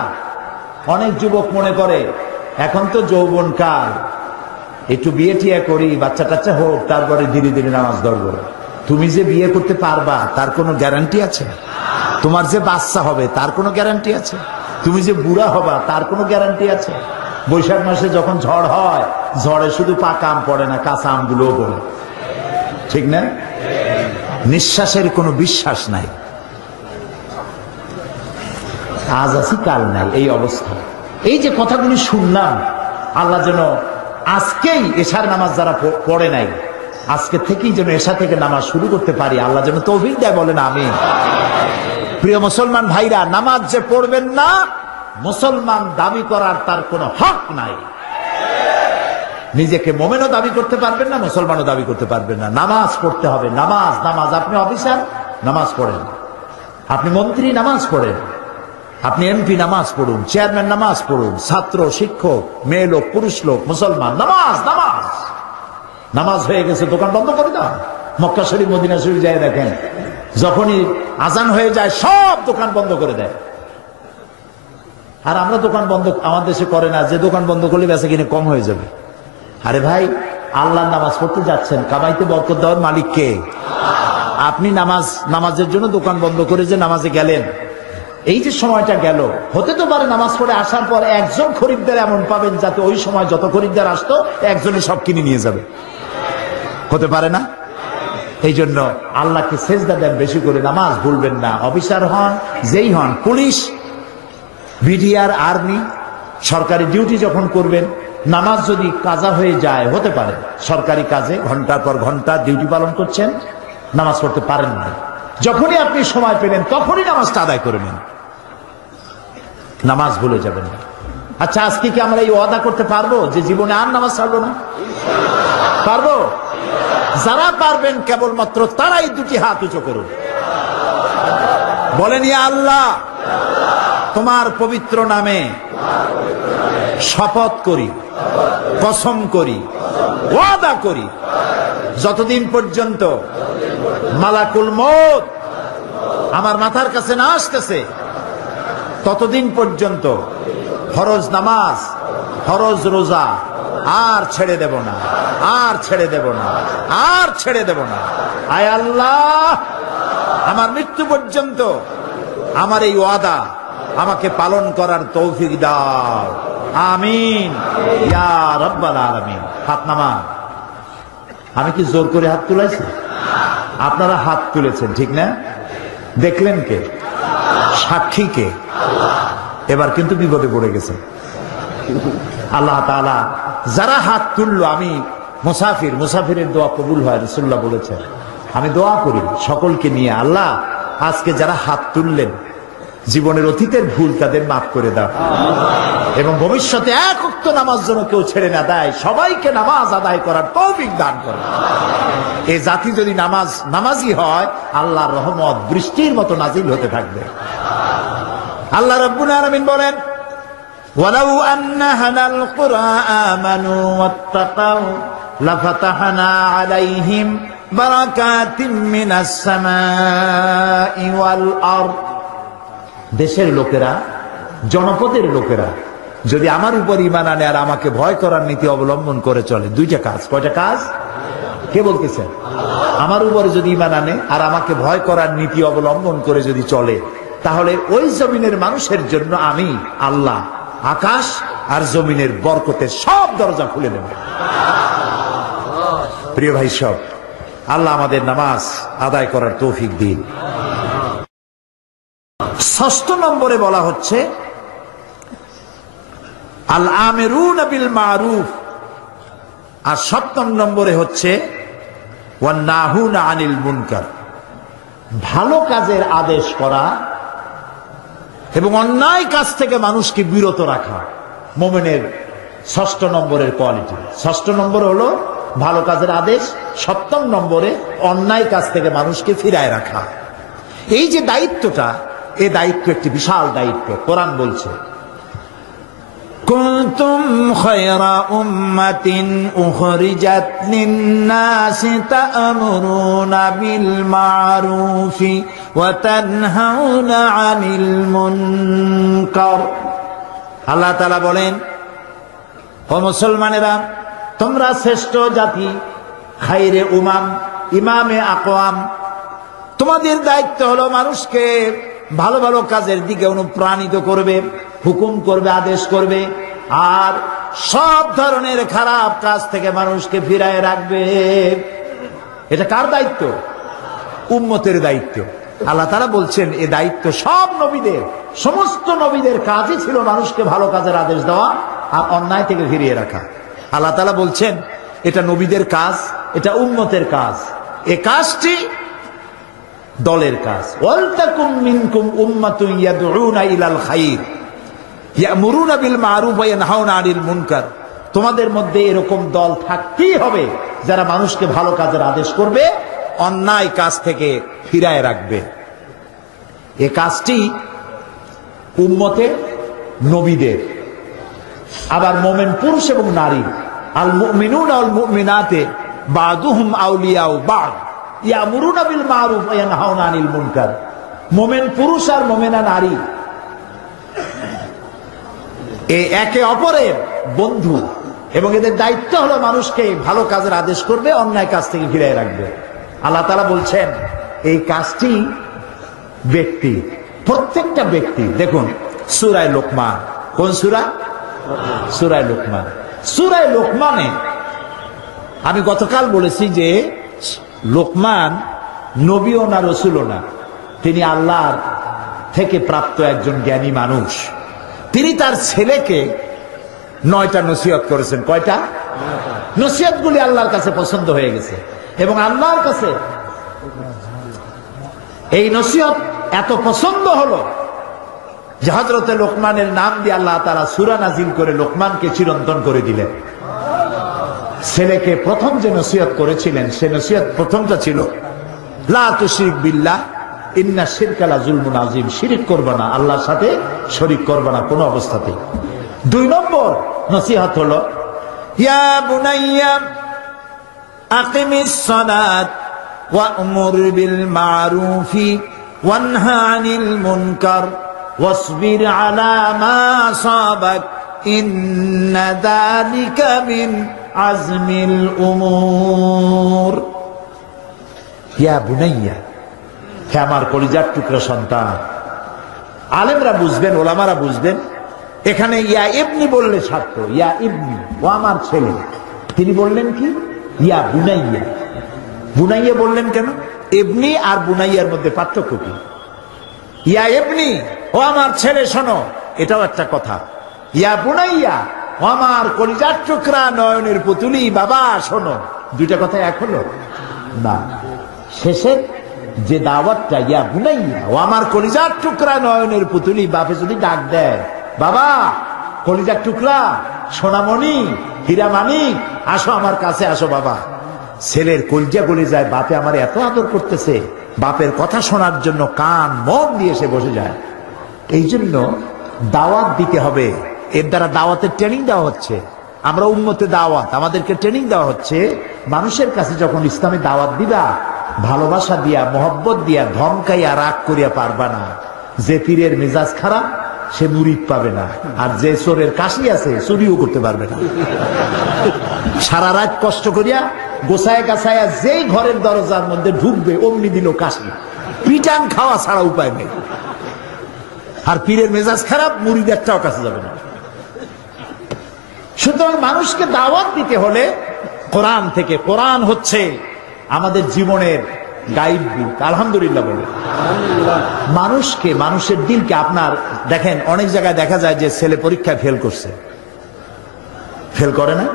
অনেক যুবক মনে করে এখন তো যৌবন কাল, একটু বিয়ে টিয়া করি, বাচ্চা টাচ্চা হোক, তারপরে ধীরে ধীরে নামাজ ধরবো। তুমি যে বিয়ে করতে পারবা তার কোনো গ্যারান্টি আছে? তোমার যে বাচ্চা হবে তার কোনো গ্যারান্টি আছে? তুমি যে বুড়া হবা তার কোনো গ্যারান্টি আছে? বৈশাখ মাসে যখন ঝড় হয়, ঝড়ে শুধু পাকা আম পড়ে না, কাঁচা আমগুলোও পড়ে, ঠিক না? নিঃশ্বাসের কোনো বিশ্বাস নাই, আজ আছি কাল নাই, এই অবস্থা। এই যে কথাগুলি শুনলাম, আল্লাহ যেন আজকেই এশার নামাজ যারা পড়ে নাই, আজকে থেকেই যেন এশা থেকে নামাজ শুরু করতে পারি, আল্লাহ যেন তৌফিক দেয়, বলেন আমিন। প্রিয় মুসলমান ভাইরা, নামাজ যে পড়বেন না, মুসলমান দাবি করার তার কোনো হক নাই। নিজেকে মোমেনও দাবি করতে পারবেন না, মুসলমানও দাবি করতে পারবেন না। নামাজ পড়তে হবে, নামাজ। নামাজ, আপনি অফিসার, নামাজ পড়েন। আপনি মন্ত্রী, নামাজ পড়েন। আপনি এমপি, নামাজ পড়ুন। চেয়ারম্যান, নামাজ পড়ুন। ছাত্র, শিক্ষক, মেয়ে লোক, পুরুষ লোক, মুসলমান, নামাজ। নামাজ নামাজ হয়ে গেছে, দোকান বন্ধ করে দাও। মক্কা শরীফ, মদিনা শরীফ যায় দেখেন, যখনই আজান হয়ে যায় সব দোকান বন্ধ করে দেয়। আর আমরা দোকান বন্ধ আমার দেশে করে না, যে দোকান বন্ধ করলে বেচা কিনে কম হয়ে যাবে। আরে ভাই, আল্লাহর নামাজ পড়তে যাচ্ছেন, কামাইতে বরকত দেওয়ার মালিক কে? আপনি নামাজের জন্য দোকান বন্ধ করে যে নামাজে গেলেন, এই যে সময়টা গেল, হতে তো পারে নামাজ পড়ে আসার পর একজন খরিদ্দার এমন পাবেন যাতে ওই সময় যত খরিদ্দার আসতো একজনে সব কিনে নিয়ে যাবে, হতে পারে না? এই জন্য আল্লাহকে সেজদা দেন বেশি করে, নামাজ ভুলবেন না। অফিসার হন, যেই হন, পুলিশ, বিডিআর, আর্মি, সরকারি ডিউটি যখন করবেন, নামাজ যদি কাজা হয়ে যায়, হতে পারে সরকারি কাজে ঘন্টার পর ঘন্টা ডিউটি পালন করছেন, নামাজ পড়তে পারেন না, যখনই আপনি সময় পেলেন তখনই নামাজটা আদায় করে নেন, নামাজ ভুলে যাবেন না। আচ্ছা, আজকে কি আমরা এই ওয়াদা করতে পারবো যে জীবনে আর নামাজ ছাড়বো না? পারবো? যারা পারবেন কেবলমাত্র তারাই দুটি হাত উঁচু করুন, বলেন ইয়া আল্লাহ, তোমার পবিত্র নামে শপথ করি, কসম করি, ওয়াদা করি, যতদিন পর্যন্ত মালাকুল মউত আমার মাথার কাছে না আসতেছে ততদিন পর্যন্ত ফরজ নামাজ, ফরজ রোজা আর ছেড়ে দেব না, আর ছেড়ে দেব না, আর ছেড়ে দেব না। আয় আল্লাহ, আমার মৃত্যু পর্যন্ত আমার এই ওয়াদা আমাকে পালন করার তৌফিক দাও, আমিন ইয়া রাব্বাল আলামিন। হাত নামান। আমি কি জোর করে হাত তুলেছি? আপনারা হাত তুলেছেন, ঠিক না? দেখলেন কে? সাক্ষী কে? এবার কিন্তু বিপদে পড়ে গেছে। আল্লাহ তাআলা যারা হাত তুললো, আমি মুসাফিরের দোয়া কবুল হয়, রাসূলুল্লাহ বলেছেন। আমি দোয়া করি সকলকে নিয়ে, আল্লাহ আজকে যারা হাত তুললেন জীবনের অতীতের ভুল তাদের মাফ করে দাও, এবং ভবিষ্যতে এক ওয়াক্ত নামাজ যেন কেউ ছেড়ে না দেয়, সবাইকে নামাজ আদায় করার তৌফিক দান করে। এই জাতি যদি নামাজি হয়, আল্লাহর রহমত বৃষ্টির মতো নাজিল হতে থাকবে। আল্লাহ রাব্বুল আলামিন বলেন, ওয়ালাউ আন্না আহলাল কুরা আমানু ওয়াত্তাকাউ লাফাতাহনা আলাইহিম বারাকাতিম মিনাস সামাই ওয়াল আরদ। দেশের লোকেরা, জনপদের লোকেরা যদি আমার উপর ঈমান আনে আর আমাকে ভয় করার নীতি অবলম্বন করে চলে, দুইটা কাজ। কয়টা কাজ? কে বলতেছেন? আমার উপরে যদি ঈমান আনে আর আমাকে ভয় করার নীতি অবলম্বন করে যদি চলে, তাহলে ওই জমিনের মানুষের জন্য আমি আল্লাহ আকাশ আর জমিনের বরকতের সব দরজা খুলে দেব। প্রিয় ভাই সব, আল্লাহ আমাদের নামাজ আদায় করার তৌফিক দিন। ৬ষ্ঠ নম্বরে বলা হচ্ছে আল আমিরুনা বিল মারুফ, আর ৭ম নম্বরে হচ্ছে ওয়ান নাহুনা আনিল মুনকার, ভালো কাজের আদেশ করা এবং অন্যায় কাজ থেকে মানুষকে বিরত রাখা মুমিনের ৬ষ্ঠ নম্বরের কোয়ালিটি। ৬ষ্ঠ নম্বর হলো ভালো কাজের আদেশ, ৭ম নম্বরে অন্যায় কাজ থেকে মানুষকে ফিরায় রাখা। এই যে দায়িত্বটা, এই দায়িত্ব একটি বিশাল দায়িত্ব। কোরআন বলছে, কুনতুম খায়রা উম্মাতিন উখরিজাত লিন-নাসি তা'মুরুনা বিল মা'রুফি ওয়া তানহাউনা আনিল মুনকার। আল্লাহ তাআলা বলেন, ও মুসলমানেরা, তোমরা শ্রেষ্ঠ জাতি, খায়রে উমাম, ইমামে আকওয়াম। তোমাদের দায়িত্ব হলো মানুষকে ভালো ভালো কাজের দিকে অনুপ্রাণিত করবে, হুকুম করবে, আদেশ করবে, আর সব ধরনের খারাপ কাজ থেকে মানুষকে ফিরায় রাখবে। এটা কার দায়িত্ব? উম্মতের দায়িত্ব। আল্লাহ তাআলা বলছেন, এ দায়িত্ব সব নবীদের, সমস্ত নবীদের কাজই ছিল মানুষকে ভালো কাজের আদেশ দেওয়া আর অন্যায় থেকে ফিরিয়ে রাখা। আল্লাহ তাআলা বলছেন, এটা নবীদের কাজ, এটা উম্মতের কাজ। এ কাজটি দলের কাজ। ওয়ালতাকুম মিনকুম উম্মাতুন ইয়াদউনা ইলাল খায়র ইয়ামুরুনা বিল মারুফ ওয়া ইয়ানহাউনা আনিল মুনকার। তোমাদের মধ্যে এরকম দল থাকতেই হবে যারা মানুষকে ভালো কাজের আদেশ করবে, অন্যায় কাজ থেকে ফিরায় রাখবে। এই কাজটি উম্মতের, নবীদের, আবার মুমিন পুরুষ এবং নারী। আল মুমিনুনা ওয়াল মুমিনাতে বাদুহুম আউলিয়াউ বাদ ইয়ামুরুনা বিল মারুফ ওয়া ইয়ানহাউনা আনিল মুনকার। মুমিন পুরুষ আর মুমিনা নারী একে অপরের বন্ধু, এবং এদের দায়িত্ব হলো মানুষকে ভালো কাজের আদেশ করবে, অন্যায় কাজ থেকে ফিরিয়ে রাখবে। আল্লাহ তাআলা বলছেন, এই কাজটি ব্যক্তি, প্রত্যেকটা ব্যক্তি। দেখুন সূরা লোকমান, কোন সূরা? সূরা লোকমান। সূরা লোকমানে আমি গতকাল বলেছি যে লোকমান নবীও না, রসুলও না, তিনি আল্লাহর থেকে প্রাপ্ত একজন জ্ঞানী মানুষ। তিনি তার ছেলেকে 9টা নসিহত করেছেন। কয়টা? নসিহতগুলি আল্লাহর কাছে পছন্দ হয়ে গেছে, এবং আল্লাহর কাছে এই নসিহত এত পছন্দ হলো যে হযরতে লোকমানের নাম দিয়ে আল্লাহ তাআলা সূরা নাজিল করে লোকমানকে চিরন্তন করে দিলেন। ছেলেকে প্রথম যে নসিহত করেছিলেন, সে নসিহত প্রথমটা ছিল লা তুশরিক বিল্লাহ ইন্না শিরকা লাযুলমুন আযীম। শিরক করবে না, আল্লাহর সাথে শরীক করবে না কোনো অবস্থাতে। 2 নম্বর নসিহত হলো ইয়া বুনাইয়া আকিমিস সালাত ওয়া'মুর বিল মা'রুফি ওয়ানহা আনিল মুনকার ওয়াসবির আলা মা সাবাক ইন্না যালিকা মিন আজমিল উমুর। ইয়া বুনাইয়া, হে আমার কলিজার টুকরা সন্তান। আলেমরা বুঝবেন, ওলামারা বুঝবেন, এখানে ইয়া ইবনি বললে ছাত্র, ইয়া ইবনি, ও আমার ছেলে। তিনি বললেন কি? ইয়া বুনাইয়া। বুনাইয়া বললেন কেন? ইবনি আর বুনাইয়ার মধ্যে পার্থক্য কি? ইয়া ইবনি, ও আমার ছেলে শোনো, এটাও একটা কথা। ইয়া বুনাইয়া, ও আমার কলিজার টুকরা নয়নের পুতুলি বাবা শোনো, দুইটা কথা এক হলো না। শেষের যে দাওয়াতটা ইয়া বুনাইয়া, ও আমার কলিজার টুকরা নয়নের পুতুলি, বাপে যদি ডাক দেয় বাবা কলিজার টুকরা সোনামণি হীরামানি আসো আমার কাছে আসো বাবা, ছেলের কলিজা গলে যায়, বাপে আমার এত আদর করতেছে, বাপের কথা শোনার জন্য কান মন দিয়ে সে বসে যায়। এই জন্য দাওয়াত দিতে হবে, এর দ্বারা দাওয়াতের ট্রেনিং দেওয়া হচ্ছে। আমরা উম্মতে দাওয়াত, আমাদেরকে ট্রেনিং দেওয়া হচ্ছে, মানুষের কাছে যখন ইসলামে দাওয়াত দিবা ভালোবাসা দিয়া মহব্বত দিয়া ধমকাইয়া রাগ করিয়া পারবা না। যে পীরের মেজাজ খারাপ সে মুরিদ পাবে না, আর যে চোরের কাশি আছে চুরিও করতে পারবে না। সারা রাত কষ্ট করিয়া গোছায় গাছায়া যেই ঘরের দরজার মধ্যে ঢুকবে অমনি দিল কাশি, পিটান খাওয়া ছাড়া উপায় নেই। আর পীরের মেজাজ খারাপ, মুরিদ একটাও কাছে যাবে না। সুতরাং মানুষকে দাওয়াত দিতে হলে কোরআন থেকে। কোরআন হচ্ছে আমাদের জীবনের গাইড বুক। আলহামদুলিল্লাহ বলে মানুষকে, মানুষের দিলকে। আপনার দেখেন অনেক জায়গায় দেখা যায় যে ছেলে পরীক্ষায় ফেল করছে, ফেল করে না?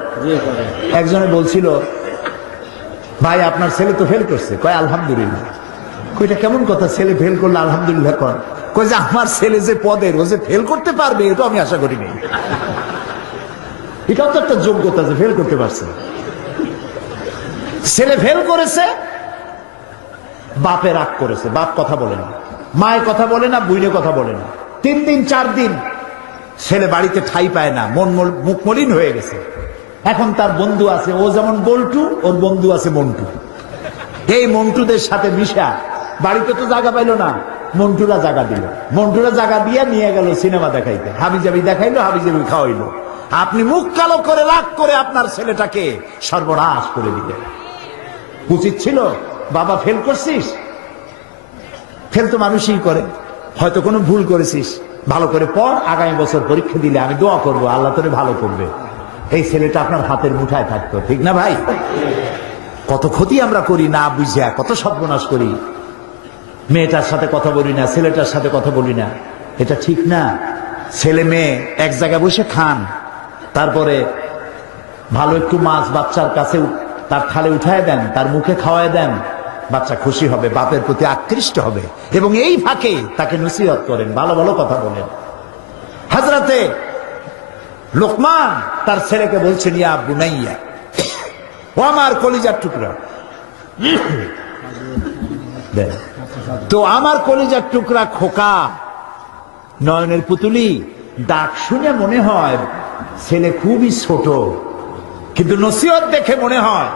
একজনে বলছিল ভাই আপনার ছেলে তো ফেল করছে, কয় আলহামদুলিল্লাহ। কইটা কেমন কথা, ছেলে ফেল করলে আলহামদুলিল্লাহ কর? কয় যে আমার ছেলে যে পদের, ও যে ফেল করতে পারবে এটা আমি আশা করিনি। এটাও তো একটা যোগ্যতা যে ফেল করতে পারছে। ছেলে ফেল করেছে, বাপে রাগ করেছে, বাপ কথা বলে না, মায়ের কথা বলে না, বুইনে কথা বলে না। 3 দিন 4 দিন ছেলে বাড়িতে ঠাই পায় না, মুখ মলিন হয়ে গেছে। এখন তার বন্ধু আছে, ও যেমন বল্টু, ওর বন্ধু আছে মন্টু। এই মন্টুদের সাথে মিশা বাড়িতে তো জায়গা পাইলো না, মন্টুরা জায়গা দিল, মন্টুরা জায়গা দিয়ে নিয়ে গেল সিনেমা দেখাইতে, হাবিজাবি দেখাইলো, হাবিজাবি খাওয়াইলো। আপনি মুখ কালো করে রাগ করে আপনার ছেলেটাকে সর্বনাশ করে দিলেন। উচিত ছিল বাবা ফেল করছিস, ফেল তো মানুষই করে, হয়তো কোনো ভুল করেছিস, ভালো করে পড়, আগামী বছর পরীক্ষা দিলে আমি দোয়া করবো আল্লাহ তোরে ভালো করবে। এই ছেলেটা আপনার হাতের মুঠায় থাকতো, ঠিক না ভাই? কত ক্ষতি আমরা করি না বুঝিয়া, কত সর্বনাশ করি। মেয়েটার সাথে কথা বলি না, ছেলেটার সাথে কথা বলি না, এটা ঠিক না। ছেলে মেয়ে এক জায়গায় বসে খান, তারপরে ভালো একটু মাছ বাচ্চার কাছে তার থালে উঠায় দেন, তার মুখে খাওয়ায় দেন, বাচ্চা খুশি হবে, বাপের প্রতি আকৃষ্ট হবে, এবং এই ফাঁকে তাকে নসিহত করেন, ভালো ভালো কথা বলেন। হযরতে লোকমান তার ছেলেকে বলছেন ইয়া বুনাইয়া, ও আমার কলিজার টুকরা। তো আমার কলিজার টুকরা খোকা নয়নের পুতুলি, ডাক শুনে মনে হয় ছেলে খুবই ছোট, কিন্তু নসিহত দেখে মনে হয়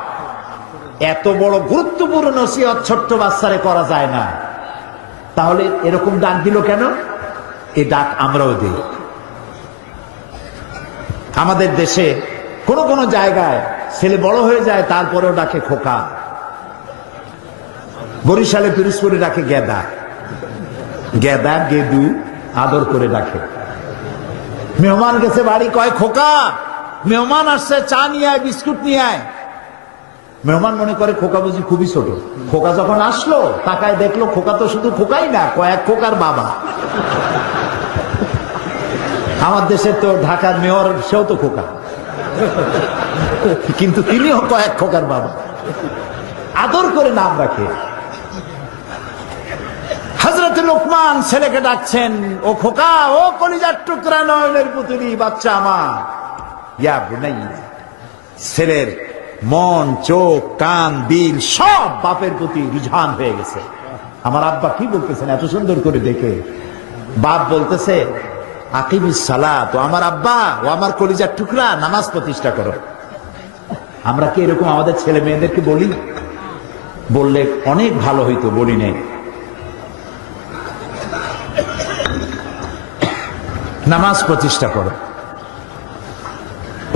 এত বড় গুরুত্বপূর্ণ নসিহত ছোট্ট বাচ্চারে করা যায় না। তাহলে এরকম ডাক দিল কেন? এই ডাক আমরাও দিই। আমাদের দেশে কোন কোন জায়গায় ছেলে বড় হয়ে যায় তারপরেও ডাকে খোকা। বরিশালে পিরোজপুরে ডাকে গেদা, গেদা গেদু আদর করে ডাকে। মেহমান গেছে বাড়ি, কয় খোকা মেহমান আসছে, চা নিয়ে আয়, বিস্কুট নিয়ে আয়। মেহমান মনে করে খোকা বুঝি খুবই ছোট। খোকা যখন আসলো তাকায় দেখলো খোকা তো শুধু খোকাই না, কয়েক খোকার বাবা। আমার দেশের তো ঢাকার মেয়র, সেও তো খোকা, কিন্তু তিনিও কয়েক খোকার বাবা। আদর করে নাম রাখে। হযরত লোকমান ছেলেকে ডাকছেন, ও খোকা, ও কলিজার টুকরা নয়নের পুতুলি বাচ্চা আমার, ইয়া বুনাইয়া। ছেলের মন, চোখ, কান, দিল সব বাপের প্রতি রুঝান হয়ে গেছে। আমার আব্বা কি বলতেছেন এত সুন্দর করে দেখে। বাপ বলতেছে আকিমিস সালাত, ও আমার আব্বা, ও আমার কলিজার টুকরা, নামাজ প্রতিষ্ঠা করো। আমরা কি এরকম আমাদের ছেলে মেয়েদেরকে বলি? বললে অনেক ভালো হইতো, বলি নেই। নামাজ প্রতিষ্ঠা করো,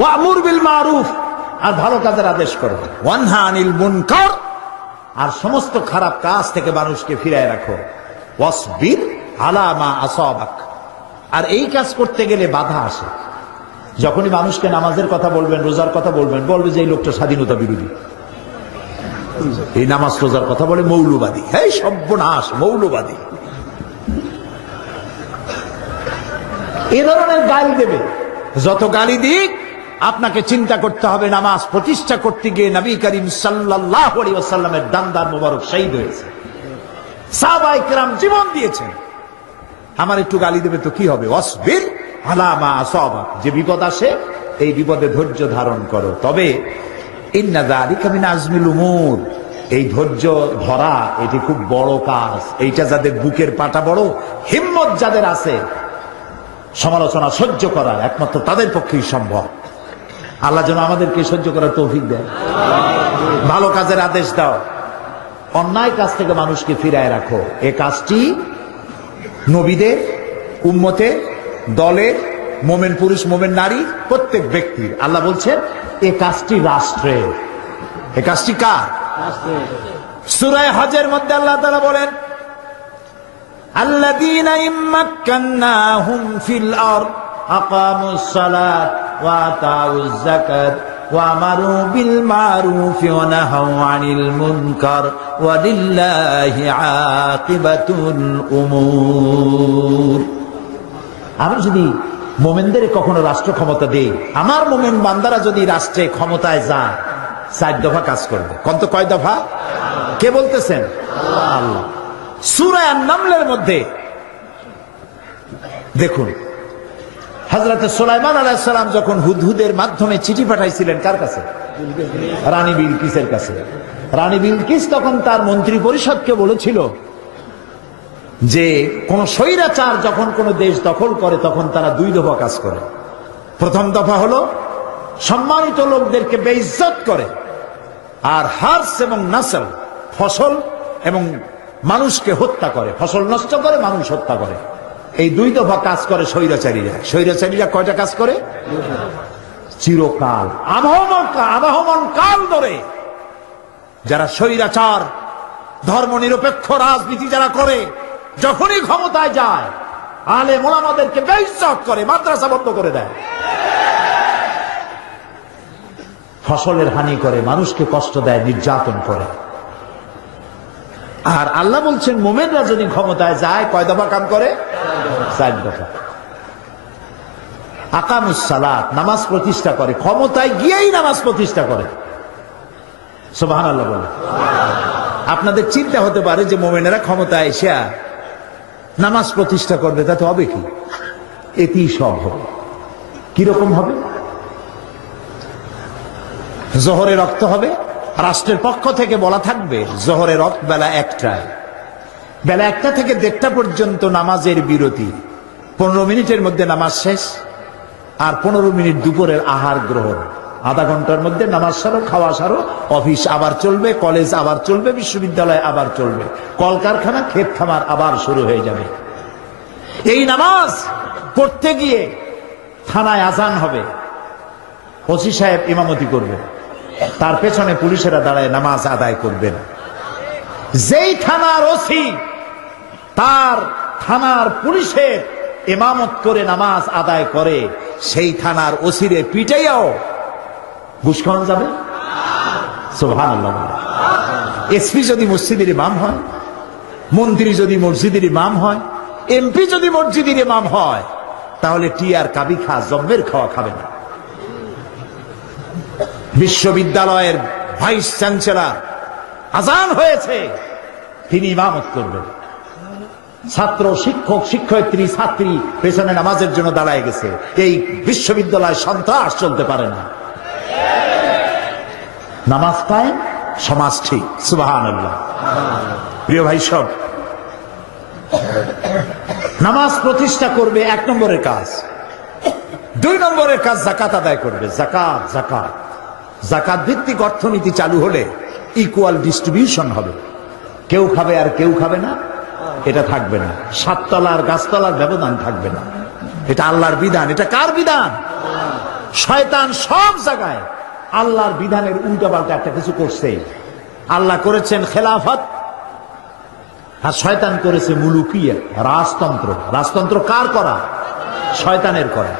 ওয়ামুর বিল মারুফ, আর ভালো কাজের আদেশ করো, ওয়ানহা আনিল মুনকার, আর সমস্ত খারাপ কাজ থেকে মানুষকে ফিরায় রাখো, ওয়াসবির আলা মা আসাবাক। আর এই কাজ করতে গেলে বাধা আসে। যখনই মানুষকে নামাজের কথা বলবেন, রোজার কথা বলবেন, বলবে যে এই লোকটা স্বাধীনতা বিরোধী, এই নামাজ রোজার কথা বলে মৌলবাদী। হ্যাঁ, সর্বনাশ, মৌলবাদী। এ ধরনের গালি দেবে। যত গালি দিক, আপনাকে চিন্তা করতে হবে নামাজ প্রতিষ্ঠা করতে গিয়ে নবী করিম সাল্লাল্লাহু আলাইহি ওয়াসাল্লামের দান্দার মোবারক শহীদ হয়েছে, সাহাবায়ে কেরাম জীবন দিয়েছেন। আমার একটু গালি দেবে তো কি হবে? ওয়াসবির আলা মা আসাবাক, যে বিপদ আসে এই বিপদে ধৈর্য ধারণ করো। তবে ইন্না যালিকা মিন আজমিল উমুর, এই ধৈর্য ধরা এটি খুব বড় কাজ। এইটা যাদের বুকের পাটা বড়, হিম্মত যাদের আছে, সমালোচনা সহ্য করা একমাত্র তাদের পক্ষেই সম্ভব। আল্লাহ যেন আমাদেরকে সহ্য করার তৌফিক দেয়। ভালো কাজের আদেশ দাও, অন্যায় কাজ থেকে মানুষকে ফিরায় রাখো। এ কাজটি নবীদের, উম্মতের, দলের, মোমেন পুরুষ মোমেন নারী, প্রত্যেক ব্যক্তির। আল্লাহ বলছেন এ কাজটি রাষ্ট্রের। এ কাজটি কার? সূরা হজের মধ্যে আল্লাহ তাআলা বলেন, আল্লাযীনা ইম্মাক্কান্নাহুম ফিল আরদ আকামুস সালাত ওয়া আতাউয যাকাত ওয়া আমারু বিল মারুফি ওয়া নাহাউ আনিল মুনকার ওয়া লিল্লাহি আকিবাতুল উমুর। আমি যদি মোমেনদের কখনো রাষ্ট্র ক্ষমতা দেই, আমার মোমেন বান্দারা যদি রাষ্ট্রে ক্ষমতায় যায়, 4 দফা কাজ করবে। কয় দফা? কে বলতেছেন? আল্লাহ। সূরা আন-নামলের মধ্যে দেখুন, হযরত সুলাইমান আলাইহিস সালাম যখন হুদহুদের মাধ্যমে চিঠি পাঠাইছিলেন কার কাছে? রানী বিলকিসের কাছে। রানী বিলকিস তখন তার মন্ত্রী পরিষদকে বলেছিল যে কোন স্বৈরাচার যখন কোন দেশ দখল করে তখন তারা 2 দফা কাজ করে। প্রথম দফা হলো সম্মানিত লোকদেরকে বেইজ্জত করে, আর হার্স এবং নাসল, ফসল এবং মানুষকে হত্যা করে, ফসল নষ্ট করে, মানুষ হত্যা করে। এই 2 দফা কাজ করে স্বৈরাচারীরা। স্বৈরাচারীরা কয়টা কাজ করে? চিরকাল, আবহমান কাল ধরে যারা স্বৈরাচার, ধর্ম নিরপেক্ষ রাজনীতি যারা করে, যখনই ক্ষমতায় যায় আলেম ওলামাদেরকে বেইজ্জত করে, মাদ্রাসা বন্ধ করে দেয়, ফসলের হানি করে, মানুষকে কষ্ট দেয়, নির্যাতন করে। আর আল্লাহ বলছেন মোমেনরা যদি ক্ষমতায় যায় কয় দফা কাম করে? 4 দফা। আকামুস সালাত, নামাজ প্রতিষ্ঠা করে, ক্ষমতায় গিয়েই নামাজ প্রতিষ্ঠা করে। সুবহানাল্লাহ বলে। আপনাদের চিন্তা হতে পারে যে মোমেনেরা ক্ষমতায় এসে নামাজ প্রতিষ্ঠা করবে, তাতে হবে কি? এতেই সব হবে। কিরকম হবে? জোহরে রক্ত হবে, রাষ্ট্রের পক্ষ থেকে বলা থাকবে জোহরে রক্ত বেলা 1টায়, বেলা 1টা থেকে 1:30 পর্যন্ত নামাজের বিরতি, 15 মিনিটের মধ্যে নামাজ শেষ, আর 15 মিনিট দুপুরের আহার গ্রহণ। আধা ঘন্টার মধ্যে নামাজ সারো, খাওয়া সারো, অফিস আবার চলবে, কলেজ আবার চলবে, বিশ্ববিদ্যালয় আবার চলবে, কলকারখানা, ক্ষেত খামার আবার শুরু হয়ে যাবে। এই নামাজ পড়তে গিয়ে থানায় আজান হবে, ওসি সাহেব ইমামতি করবে, তার পেছনে পুলিশেরা দাঁড়ায় নামাজ আদায় করবেন। যেই থানার ওসি তার থানার পুলিশের ইমামত করে নামাজ আদায় করে, সেই থানার ওসিরে পিটাইয়াও ঘুষ খাওয়ানো যাবে? সুবহানাল্লাহ। এসপি যদি মসজিদের ইমাম হয়, মন্ত্রী যদি মসজিদের ইমাম হয়, এমপি যদি মসজিদের ইমাম হয়, তাহলে টি আর কাবি খা জম্মের খাওয়া খাবে না। বিশ্ববিদ্যালয়ের ভাইস চ্যান্সেলর আজান হয়েছে, তিনি ইমামত করবেন। ছাত্র, শিক্ষক, শিক্ষয়িত্রী, ছাত্রী পেছনে নামাজের জন্য দাঁড়ায় গেছে। এই বিশ্ববিদ্যালয় সন্ত্রাস চলতে পারে না। নামাজ কায়েম, সমাজ ঠিক। সুবহানাল্লাহ। প্রিয় ভাই সব, নামাজ প্রতিষ্ঠা করবে 1 নম্বরের কাজ। 2 নম্বরের কাজ যাকাত আদায় করবে। জাকাত, জাকাত, জাকাত ভিত্তিক অর্থনীতি চালু হলে ইকুয়াল ডিস্ট্রিবিউশন হবে। কেউ খাবে আর কেউ খাবে না, এটা থাকবে না। 7 তলার গাছতলার ব্যবধান থাকবে না। এটা আল্লাহর বিধান। এটা কার বিধান? শয়তান সব জায়গায় আল্লাহর বিধানের উল্টাপাল্টা একটা কিছু করছে। আল্লাহ করেছেন খেলাফত, আর শয়তান করেছে মুলুকিয়া, রাজতন্ত্র। রাজতন্ত্র কার করা? শয়তানের করা।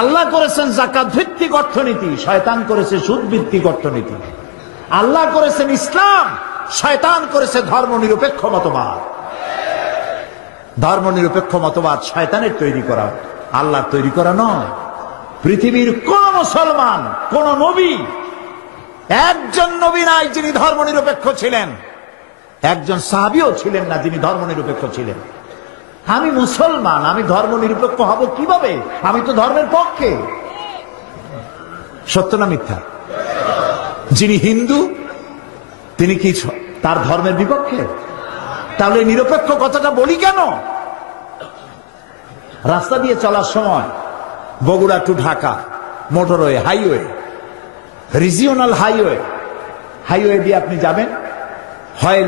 আল্লাহ করেছেন জাকাত ভিত্তিক অর্থনীতি, শয়তান করেছে সুদ ভিত্তিক অর্থনীতি। আল্লাহ করেছেন ইসলাম, শয়তান করেছে ধর্ম নিরপেক্ষ মতবাদ। ধর্ম নিরপেক্ষ মতবাদ শয়তানের তৈরি করা, আল্লাহর তৈরি করা নয়। পৃথিবীর কোন মুসলমান, কোন নবী, একজন নবী নাই যিনি ধর্ম নিরপেক্ষ ছিলেন, একজন সাহাবীও ছিলেন না যিনি ধর্ম নিরপেক্ষ ছিলেন। আমি মুসলমান, আমি ধর্ম নিরপেক্ষ হব কিভাবে? আমি তো ধর্মের পক্ষে। সত্য না মিথ্যা? যিনি হিন্দু তিনি কি তার ধর্মের বিপক্ষে? তাহলে নিরপেক্ষ কথাটা বলি কেন? রাস্তা দিয়ে চলার সময় Bogura to Dhaka motorway, highway, regional highway, highway দিয়ে আপনি যাবেন, হয়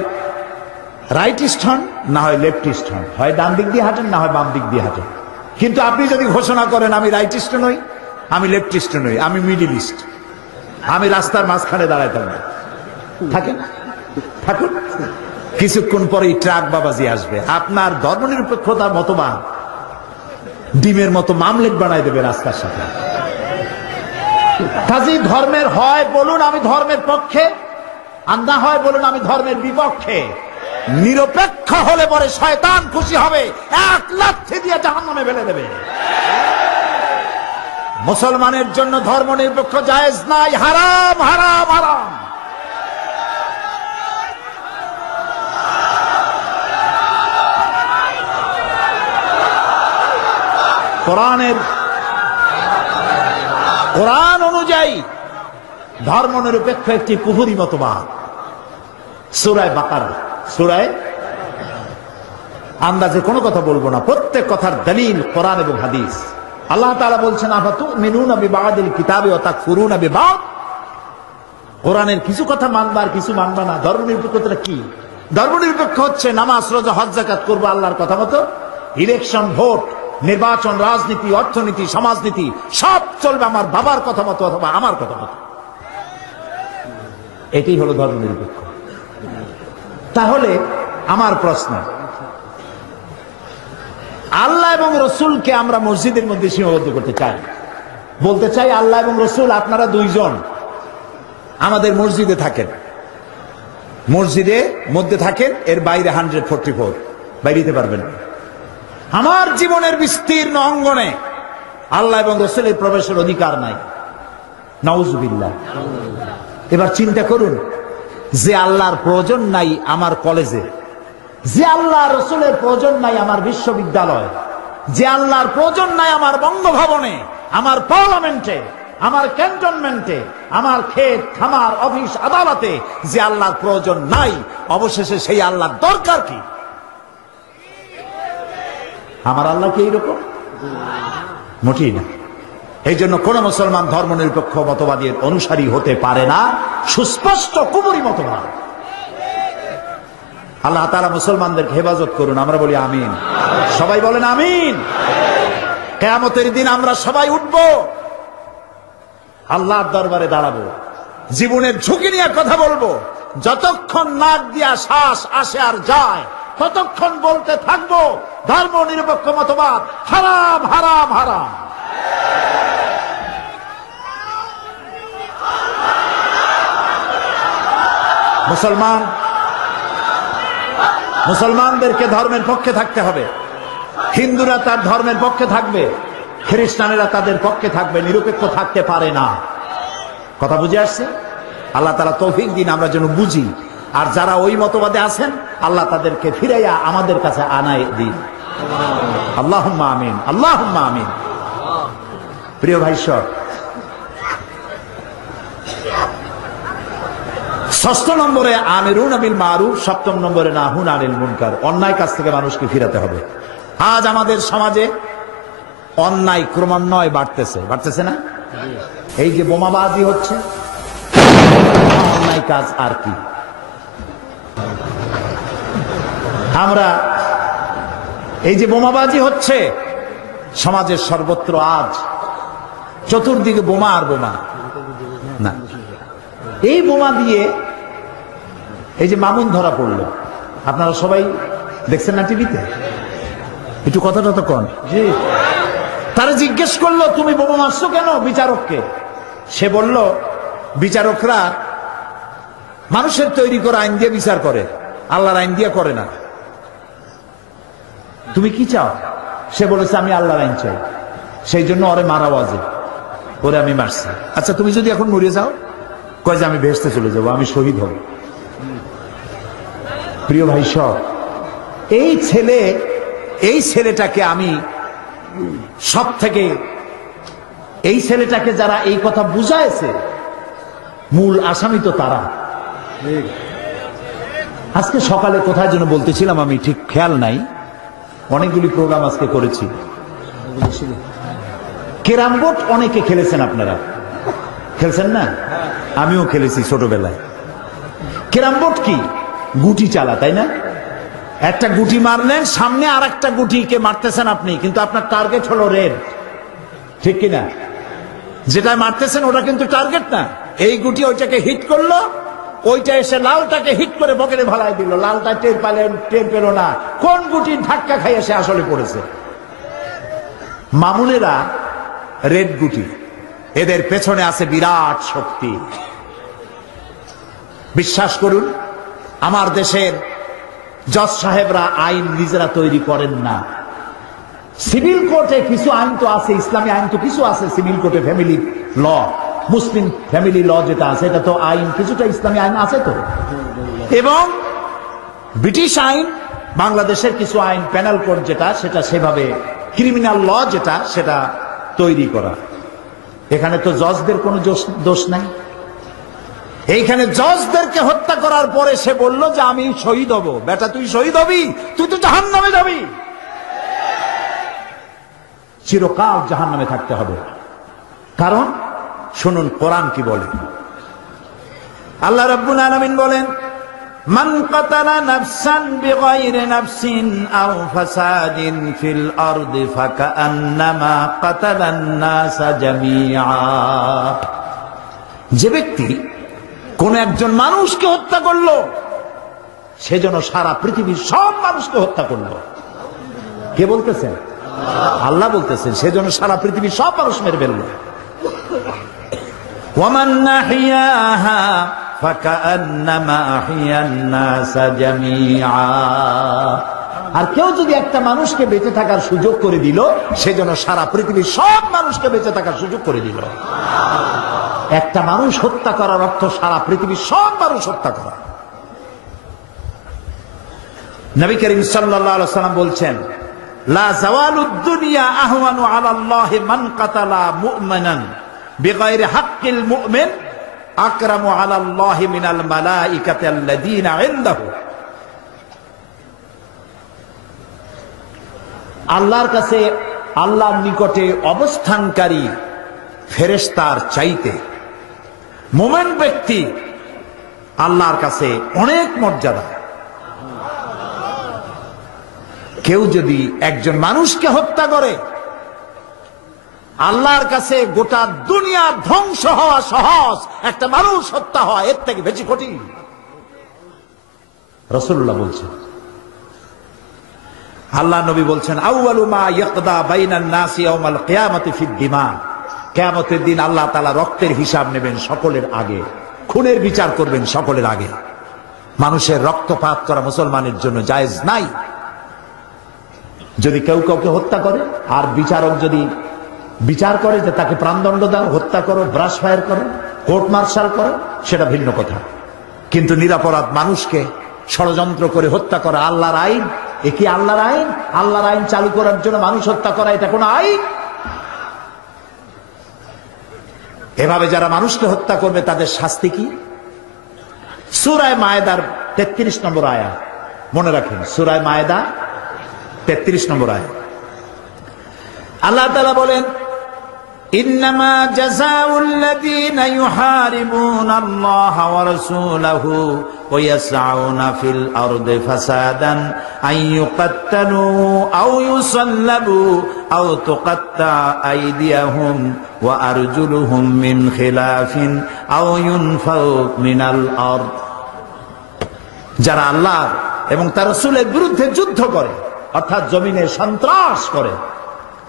রাইটিস্ট হন না হয় লেফটিস্ট হন, হয় ডান দিক দিয়ে হাঁটেন না হয় বাম দিক দিয়ে হাঁটেন। কিন্তু আপনি যদি ঘোষণা করেন আমি রাইটিস্ট নই, আমি লেফটিস্ট নই, আমি মিডিল ইস্ট, আমি রাস্তার মাঝখানে দাঁড়ায় থাকেন, থাকুন, কিছুক্ষণ পরেই ট্রাক বাবাজি আসবে। আপনার ধর্মনিরপেক্ষতার মতবাদ ডিমের মতো মামলেট বানাই দেবে রাস্তার সাথে। কাজী ধর্মের হয় বলুন আমি ধর্মের পক্ষে, আর না হয় বলুন আমি ধর্মের বিপক্ষে। নিরপেক্ষ হলে পরে শয়তান খুশি হবে, এক লাথি দিয়ে জাহান্নামে ফেলে দেবে। মুসলমানের জন্য ধর্ম নিরপেক্ষ জায়েজ নাই, হারাম, হারাম, হারাম। কোরআন অনুযায়ী ধর্ম নিরপেক্ষ একটি কুফরি মতবাদ। সূরা বাকারা, সূরায়ে আন্দাজে কোনো কথা বলবো না, প্রত্যেক কথার দলিল কোরআন এবং হাদিস। আল্লাহ তাআলা বলছেন আফাতুমিনুনা বিবাদিল কিতাবি ওয়া তাকফুরুনা বিবাদ। কোরআনের কিছু কথা মানবার কিছু মানবা না। ধর্মনিরপেক্ষতা কি? ধর্মনিরপেক্ষ হচ্ছে নামাজ, রোজা, হজ, যাকাত করবো আল্লাহর কথা মতো, ইলেকশন, ভোট, নির্বাচন, রাজনীতি, অর্থনীতি, সমাজনীতি সব চলবে আমার বাবার কথা মতো অথবা আমার কথা মতো। এটাই হলো ধর্মনিরপেক্ষ। তাহলে আমার প্রশ্ন, আল্লাহ এবং রসুলকে আমরা মসজিদের মধ্যে সীমাবদ্ধ করতে চাই, বলতে চাই আল্লাহ এবং রসুল আপনারা দুইজন আমাদের মসজিদে থাকেন, মসজিদে মধ্যে থাকেন, এর বাইরে 144 বাইরে পারবেন। আমার জীবনের বিস্তীর্ণ অঙ্গনে আল্লাহ এবং রসুলের প্রবেশের অধিকার নাই। নাউজুবিল্লাহ। এবার চিন্তা করুন, যে আল্লাহর প্রয়োজন নাই আমার কলেজে, যে আল্লাহ রসুলের প্রয়োজন নাই আমার বিশ্ববিদ্যালয়, যে আল্লাহর প্রয়োজন নাই আমার বঙ্গভবনে, আমার পার্লামেন্টে, আমার ক্যান্টনমেন্টে, আমার ক্ষেত খামার অফিস আদালতে, যে আল্লাহর প্রয়োজন নাই, অবশেষে সেই আল্লাহর দরকার কি? আমার আল্লাহ কি এইরকম? মোটেই না। এই জন্য কোন মুসলমান ধর্মনিরপেক্ষ মতবাদের অনুসারী হতে পারে না, সুস্পষ্ট কুফরি মতবাদ। আল্লাহ তাআলা মুসলমানদেরকে হেফাজত করুন, আমরা বলি আমিন। সবাই বলেন আমিন। কিয়ামতের দিন আমরা সবাই উঠব, আল্লাহর দরবারে দাঁড়াবো, জীবনের ঝুঁকি নিয়ে কথা বলবো। যতক্ষণ নাক দিয়া শ্বাস আসে আর যায় ততক্ষণ বলতে থাকবো ধর্ম নিরপেক্ষ মতবাদ হারাম, হারাম, হারাম। মুসলমানদেরকে ধর্মের পক্ষে থাকতে হবে। হিন্দুরা তার ধর্মের পক্ষে থাকবে, খ্রিস্টানেরা তাদের পক্ষে থাকবে, নিরপেক্ষ থাকতে পারে না। কথা বুঝে আসছে? আল্লাহ তাআলা তৌফিক দিন আমরা যেন বুঝি। আর যারা ওই মতবাদে আছেন আল্লাহ তাদেরকে ফিরাইয়া আমাদের কাছে আনায় দিন। আল্লাহুম্মা আমিন, আল্লাহুম্মা আমিন। প্রিয় ভাই সব, 6 নম্বরে আমিরুনা বিল মারুফ, 7 নম্বরে নাহুনা আনিল মুনকার। অন্যায় কাজ থেকে মানুষকে ফিরাতে হবে। আজ আমাদের সমাজে অন্যায় ক্রমান্বয়ে বাড়তেছে না? এই যে বোমাবাজি হচ্ছে, অন্যায় কাজ আর কি? আমরা এই যে বোমাবাজি হচ্ছে সমাজের সর্বত্র, আজ চতুর্দিকে বোমা আর বোমা। না, এই বোমা দিয়ে এই যে মামুন ধরা পড়লো, আপনারা সবাই দেখছেন না টিভিতে? একটু কথাটা তো কন। জি। তারা জিজ্ঞেস করলো তুমি বোমা মারছো কেন বিচারককে? সে বলল বিচারকরা মানুষের তৈরি করা আইন দিয়ে বিচার করে, আল্লাহর আইন দিয়ে করে না। তুমি কি চাও? সে বলেছে আমি আল্লাহর আইন চাই, সেই জন্য ওরে মারা ওয়াজে, ওরে আমি মারছি। আচ্ছা তুমি যদি এখন মরে যাও, কয় যে আমি বেহেশতে চলে যাবো, আমি শহীদ হব। প্রিয় ভাই সব, এই ছেলেটাকে আমি সব থেকে, এই ছেলেটাকে যারা এই কথা বুঝাইছে, মূল আসামি তো তারা। আজকে সকালে কোথায় যেন বলতেছিলাম, আমি ঠিক খেয়াল নাই, অনেকগুলি প্রোগ্রাম আজকে করেছি। ক্যারাম বোর্ড অনেকে খেলেছেন, আপনারা খেলছেন না? আমিও খেলেছি ছোটবেলায়। ক্যারাম বোর্ড কি? গুটি চালা, তাই না? একটা গুটি মারলেন, সামনে আর একটা গুটিকে মারতেছেন আপনি, কিন্তু আপনার টার্গেট হলো রেড, ঠিক কিনা? যেটা মারতেছেন ওটা কিন্তু টার্গেট না। এই গুটি ওইটাকে হিট করলো, ওইটা এসে লালটাকে হিট করে পকেটে ভালাই দিল, লালটা টের পেল না কোন গুটির ধাক্কা খাইয়ে সে আসলে পড়েছে। মামুনেরা রেড গুটি, এদের পেছনে আছে বিরাট শক্তি। বিশ্বাস করুন, আমার দেশের জজ সাহেবরা আইন নিজেরা তৈরি করেন না। সিভিল কোর্টে কিছু আইন তো আছে, ইসলামী আইন তো কিছু আছে সিভিল কোর্টে, ফ্যামিলি ল, মুসলিম ফ্যামিলি ল যেটা আছে, এটা তো আইন, কিছুটা ইসলামী আইন আছে তো। এবং ব্রিটিশ আইন, বাংলাদেশের কিছু আইন, প্যানেল কোড যেটা, সেটা সেভাবে ক্রিমিনাল ল যেটা, সেটা তৈরি করা। এখানে তো জজদের কোনো দোষ নাই। এইখানে জজদেরকে হত্যা করার পরে সে বলল যে আমি শহীদ হব। বেটা তুই শহীদ হবি? তুই তো জাহান্নামে যাবি, চিরকাল জাহান্নামে থাকতে হবে। কারণ শুনুন কোরআন কি বলে। আল্লাহ রাব্বুল আলামিন বলেন, মান কাতালা নাফসান বিগাইরি নাফসিন আও ফাসাদিন ফিল আরদি ফাকান্নামা কাতালান নাসা জামিআ। যে ব্যক্তি কোন একজন মানুষকে হত্যা করলো, সে যেন সারা পৃথিবীর সব মানুষকে হত্যা করলো। কে বলতেছেন? আল্লাহ বলতেছেন, সে যেন সারা পৃথিবীর সব মানুষ মেরে ফেললো। ওয়ামান আহইয়াহা ফাকান্নামা আহইয়ান নাসা জামিআ। আর কেউ যদি একটা মানুষকে বেঁচে থাকার সুযোগ করে দিল, সে যেন সারা পৃথিবীর সব মানুষকে বেঁচে থাকার সুযোগ করে দিল। একটা মানুষ হত্যা করার অর্থ সারা পৃথিবীর সব মানুষ হত্যা করা। নবী করিম সাল্লাল্লাহু আলাইহি ওয়াসাল্লাম বলছেন, লা যাওয়ালুদ দুনিয়া আহওয়ানু আলাল্লাহি মান কাতালা মুমিনান বিগাইরি হাক্কিল মুমিন আকরামু আলাল্লাহি মিনাল মালাইকাতি আল্লাযীনা ইনদাহু। আল্লাহর কাছে, আল্লাহর নিকটে অবস্থানকারী ফেরেশতার চাইতে মুমিন ব্যক্তি আল্লাহর কাছে অনেক মর্যাদা। কেউ যদি একজন মানুষকে হত্যা করে, আল্লাহর কাছে গোটা দুনিয়া ধ্বংস হওয়া সহজ, একটা মানুষ হত্যা হওয়া এর থেকে বেশি কঠিন। রাসূলুল্লাহ বলছেন, আল্লাহ নবী বলছেন, আউয়ালু মা ইয়াকদা বাইনান নাসি ইয়াউমাল কিয়ামাতি ফিদ দিমা। কিয়ামতের দিন আল্লাহ তাআলা রক্তের হিসাব নেবেন সকলের আগে, খুনের বিচার করবেন সকলের আগে। মানুষের রক্তপাত করা মুসলমানের জন্য জায়েজ নাই। যদি কেউ কাউকে হত্যা করে আর বিচারক যদি বিচার করে যে তাকে প্রাণদণ্ড দাও, হত্যা করো, ব্রাশ ফায়ার করো, কোর্ট মার্শাল করো, সেটা ভিন্ন কথা। কিন্তু নিরাপরাধ মানুষকে ষড়যন্ত্র করে হত্যা করা আল্লাহর আইন। এ কি আল্লাহর আইন? আল্লাহর আইন চালু করার জন্য মানুষ হত্যা করা এটা কোন আইন? এভাবে যারা মানুষকে হত্যা করবে তাদের শাস্তি কি? সূরা মায়েদার 33 নম্বর আয়াত মনে রাখেন। সূরা মায়েদা 33 নম্বর আয়াত আল্লাহ তাআলা বলেন, ইন্নামা জাযাউল লাযীনা ইউহারিবুনাল্লাহা ওয়া রাসূলাহু ওয়া ইয়াসআউনা ফিল আরদি ফাসাদান আন ইউকাত্তালু আও ইউসাল্লাবু আও তুকাত্তা আইদিয়াহুম ওয়া আরজুলুহুম মিন খিলাফিন আও ইউনফাউ মিনাল আরদ। যারা আল্লাহ এবং তার রাসূলের বিরুদ্ধে যুদ্ধ করে, অর্থাৎ জমিনে সন্ত্রাস করে,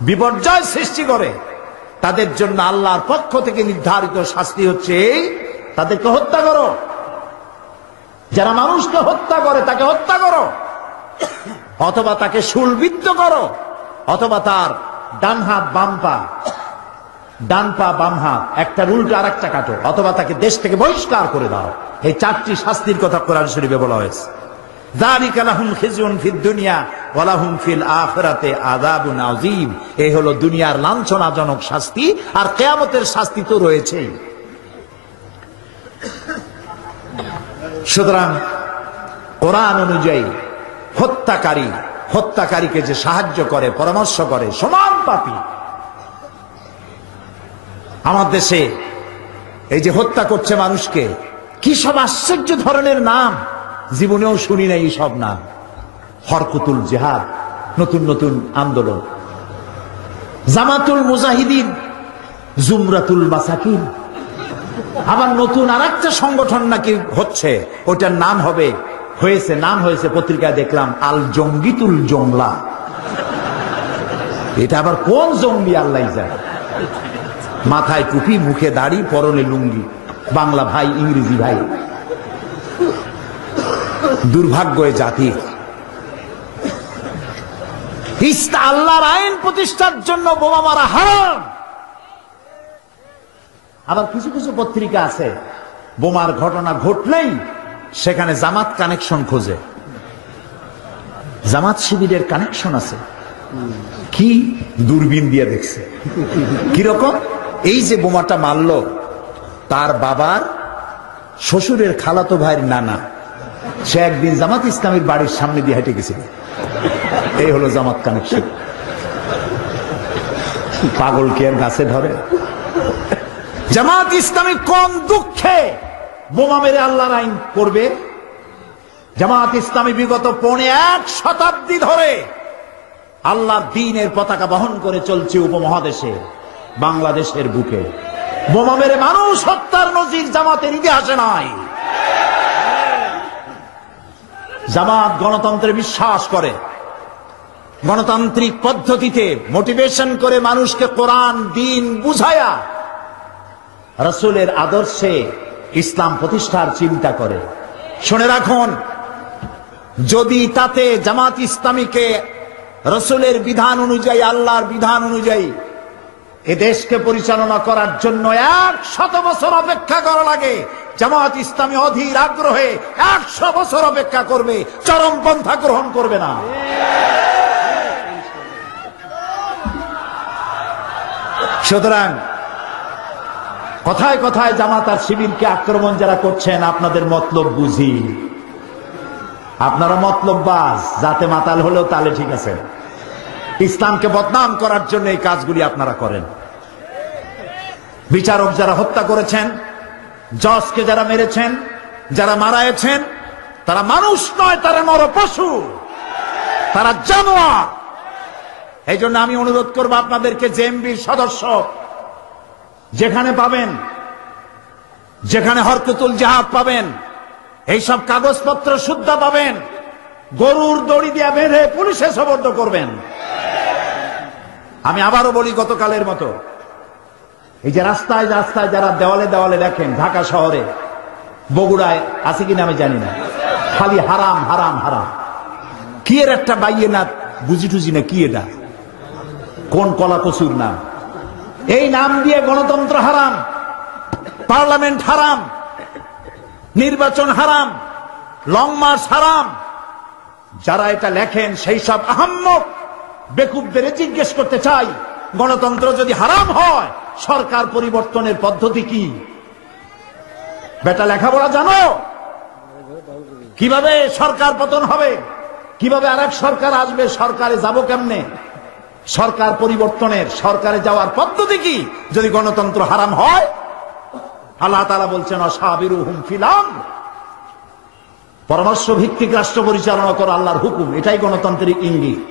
বিপর্যয় সৃষ্টি করে, তাদের জন্য আল্লাহর পক্ষ থেকে নির্ধারিত শাস্তি হচ্ছে তাদেরকে হত্যা করো। যারা মানুষকে হত্যা করে তাকে হত্যা করো, অথবা তাকে শুলবিদ্ধ করো, অথবা তার ডান হাত বাম পা, ডান পা বাম হাত একটা উল্টা আর একটা কাটো, অথবা তাকে দেশ থেকে বহিষ্কার করে দাও। এই 4টি শাস্তির কথা কোরআন শরীফে বলা হয়েছে। যালিকা লাহুম খিজুন ফিদ দুনিয়া ওয়া লাহুম ফিল আখিরাতি আযাবুন আযীম। এই হলো দুনিয়ার লাঞ্ছনাজনক শাস্তি, আর কিয়ামতের শাস্তি তো রয়েছেই। সুতরাং কোরআন অনুযায়ী হত্যাকারীকে যে সাহায্য করে, পরামর্শ করে, সমান পাপী। আমার দেশে এই যে হত্যা করছে মানুষকে, কি সব আশ্চর্য ধরনের নাম, জীবনেও শুনি নাই সব নাম। হরকতুল জিহাদ, নতুন নতুন আন্দোলন, জামাতুল মুজাহিদিন, জুমরাতুল মাসাকিন, আবার নতুন আরেকটা সংগঠন নাকি হচ্ছে, ওটার নাম হয়েছে পত্রিকায় দেখলাম আল জঙ্গিতুল জংলা। এটা আবার কোন জঙ্গি আল্লাহ জানে। মাথায় টুপি, মুখে দাড়ি, পরনে লুঙ্গি, বাংলা ভাই ইংরেজি ভাই। দুর্ভাগ্য এ জাতির। আল্লাহর আইন প্রতিষ্ঠার জন্য বোমা মারা হারাম। আবার কিছু কিছু পত্রিকা আছে, বোমার ঘটনা ঘটলেই সেখানে জামাত কানেকশন খোঁজে, জামাত শিবিরের কানেকশন আছে। কি দূরবীন দিয়ে দেখছে, কিরকম? এই যে বোমাটা মারল, তার বাবার শ্বশুরের খালাতো ভাইয়ের নানা, সে একদিন জামাত ইসলামের বাড়ির সামনে দিয়ে হেঁটে গেছিল। এই হলো জামাত কানেকশন। পাগল কে আর গাছে ধরে? জামাত ইসলামী কোন দুঃখে বোমা মেরে আল্লাহর আইন করবে? জামাত ইসলামী বিগত 1.5 শতাব্দী ধরে আল্লাহর দ্বীনের পতাকা বহন করে চলছে উপমহাদেশে, বাংলাদেশের বুকে। বোমা মেরে মানুষ হত্যার নজির জামাতের ইতিহাসে নাই। জামাত গণতন্ত্রে বিশ্বাস করে, গণতান্ত্রিক পদ্ধতিতে মোটিভেশন করে মানুষকে কোরআন দ্বীন বুঝায়া রাসূলের আদর্শে ইসলাম প্রতিষ্ঠার চিন্তা করে। শুনে রাখুন, যদি তাতে জামাত ইসলামীকে রাসূলের বিধান অনুযায়ী, আল্লাহর বিধান অনুযায়ী এ দেশকে পরিচালনা করার জন্য 100 বছর অপেক্ষা করা লাগে, জামাত ইসলামী অধীর আগ্রহে 100 বছর অপেক্ষা করবে, চরমপন্থা গ্রহণ করবে না। সুতরাং কথায় কথায় জামাত আর শিবিরকে আক্রমণ যারা করছেন, আপনাদের মতলব বুঝি। আপনারা মতলববাজ, যাতে মাতাল হলেও তাহলে ঠিক আছে। ইসলামকে বদনাম করার জন্য এই কাজগুলি আপনারা করেন। বিচারক যারা হত্যা করেছেন, জজকে যারা মেরেছেন, যারা মারায়েছেন, তারা মানুষ নয়, তারা নরপশু, তারা জানোয়ার। এই জন্য আমি অনুরোধ করবো আপনাদেরকে, জেএমবির সদস্য যেখানে পাবেন, যেখানে হরকতুল জিহাদ পাবেন, এইসব কাগজপত্র শুদ্ধা পাবেন, গরুর দড়ি দিয়ে বেঁধে পুলিশে সোপর্দ করবেন। আমি আবারও বলি, গতকালের মতো এই যে রাস্তায় রাস্তায় যারা দেওয়ালে দেওয়ালে লেখেন, ঢাকা শহরে, বগুড়ায় আছে কিনা আমি জানি না, খালি হারাম হারাম হারাম, কি এর একটা বাইয়ে না বুঝি টুজি না, কি এটা কোন কলা কচুর নাম? এই নাম দিয়ে গণতন্ত্র হারাম, পার্লামেন্ট হারাম, নির্বাচন হারাম, লং মার্চ হারাম। যারা এটা লেখেন সেই সব আহাম্মক বেকুবদের জিজ্ঞেস করতে চাই, গণতন্ত্র যদি হারাম হয়, সরকার পরিবর্তনের পদ্ধতি কি? বেটা লেখাপড়া জানো? কিভাবে সরকার পতন হবে, কিভাবে আরেক সরকার আসবে, সরকারে যাব কেমনে, সরকার পরিবর্তনের, সরকারে যাওয়ার পদ্ধতি কি যদি গণতন্ত্র হারাম হয়? আল্লাহ তাআলা বলছেন, অসাবিরুহুম ফিল আমর, পরামর্শ ভিত্তিক রাষ্ট্র পরিচালনা করা আল্লাহর হুকুম, এটাই গণতন্ত্রের ইঙ্গিত।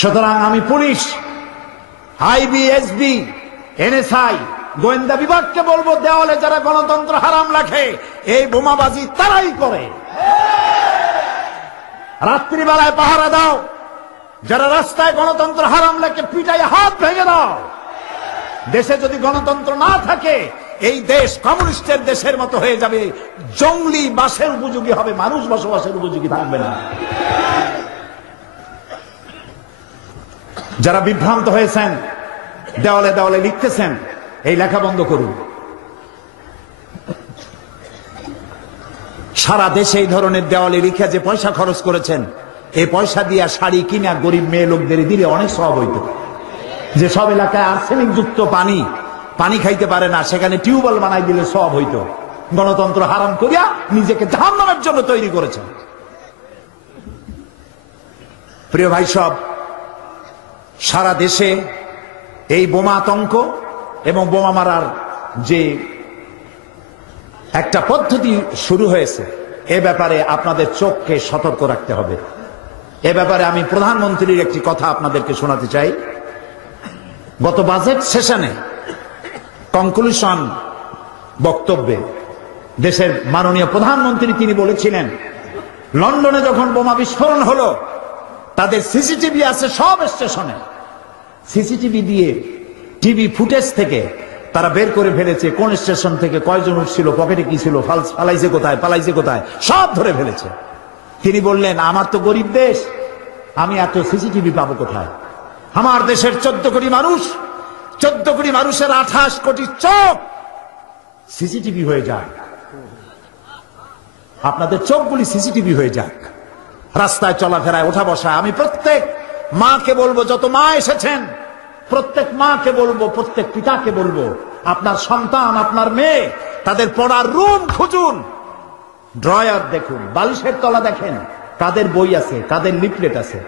সুতরাং আমি পুলিশ, আইবি, এসবি, এনএসআই, গোয়েন্দা বিভাগকে বলবো, দেওয়ালে যারা গণতন্ত্র হারাম লেখে, এই বোমাবাজি তারাই করে। রাত্রিবেলায় পাহারা দাও, যারা রাস্তায় গণতন্ত্র হারাম লেখে পিটাই হাত ভেঙে দাও। দেশে যদি গণতন্ত্র না থাকে, এই দেশ কমিউনিস্টের দেশের মতো হয়ে যাবে, জঙ্গলি বাসের উপযোগী হবে, মানুষ বসবাসের উপযোগী থাকবে না। যারা বিভ্রান্ত হয়েছেন, দেওয়ালে দেওয়ালে লিখতেছেন, এই লেখা বন্ধ করুন। সারা দেশে এই ধরনের দেওয়ালে লিখে যে পয়সা খরচ করেছেন, এই পয়সা দিয়ে শাড়ি কিনা গরিব মেয়ে লোকদের দিলে অনেক সব হইত। যে সব এলাকায় আর্সেনিক যুক্ত পানি খাইতে পারে না, সেখানে টিউবওয়েল বানাই দিলে সব হইতো। গণতন্ত্র হারাম করিয়া নিজেকে জাহান্নামের জন্য তৈরি করেছেন। প্রিয় ভাই সব, সারা দেশে এই বোমা আতঙ্ক এবং বোমা মারার যে একটা পদ্ধতি শুরু হয়েছে, এ ব্যাপারে আপনাদের চোখকে সতর্ক রাখতে হবে। এ ব্যাপারে আমি প্রধানমন্ত্রীর একটি কথা আপনাদেরকে শোনাতে চাই। গত বাজেট সেশনে কনক্লুশন বক্তব্যে দেশের মাননীয় প্রধানমন্ত্রী তিনি বলেছিলেন, লন্ডনে যখন বোমা বিস্ফোরণ হলো, তাদের সিসিটিভি আছে সব স্টেশনে। সিসিটিভি দিয়ে টিভি ফুটেজ থেকে তারা বের করে ফেলেছে কোন স্টেশন থেকে কয়জন উঠছিল, পকেটে কি ছিল, ফালাইছে কোথায়, পালাইছে কোথায়, সব ধরে ফেলেছে। তিনি বললেন, আমার তো গরিব দেশ, আমি এত সিসিটিভি পাবো কোথায়? আমার দেশের 14 কোটি মানুষ, 14 কোটি মানুষের 28 কোটি চোখ সিসিটিভি হয়ে যাক, আপনাদের চোখগুলি সিসিটিভি হয়ে যাক, রাস্তায় চলাফেরায় ওঠা বসা। আমি প্রত্যেক মাকে বলবো, যত মা এসেছেন প্রত্যেক মাকে বলবো, প্রত্যেক পিতাকে বলবো, আপনার সন্তান, আপনার মেয়ে, তাদের পড়ার রুম খুঁজুন, ড্রয়ার দেখুন, বালিশের তলা দেখেন, কাদের বই আছে, কাদের লিফলেট আছে।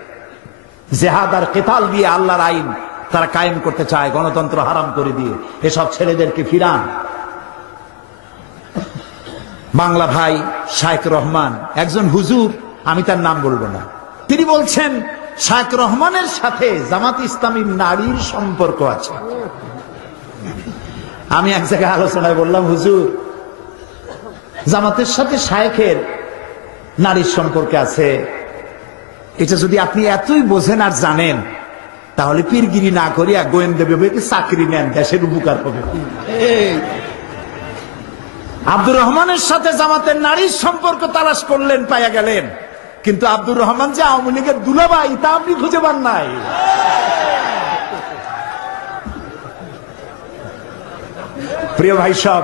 জেহাদ আর কেতাল দিয়ে আল্লাহর আইন তারা কায়েম করতে চায়, গণতন্ত্র হারাম করে দিয়ে। এসব ছেলেদেরকে ফিরান। বাংলা ভাই শায়েখ রহমান, একজন হুজুর, আমি তার নাম বলবো না, তিনি বলছেন শায়েখ রহমানের সাথে জামাত ইসলামীর নারীর সম্পর্ক আছে। আমি এক জায়গায় আলোচনায় বললাম, হুজুর, জামাতের সাথে শায়েখের নারীর সম্পর্কে আছে, এটা যদি আপনি এতই বোঝেন আর জানেন, তাহলে পীরগিরি না করিয়া গোয়েন্দা বিভাগে চাকরি নেন, দেশের উপকার হবে। আব্দুর রহমানের সাথে জামাতের নারীর সম্পর্ক তালাশ করলেন, পাইয়া গেলেন, কিন্তু আব্দুর রহমান যে আওয়ামী লীগের দুলাভাই তা আপনি খুঁজে পান নাই। প্রিয় ভাই সব,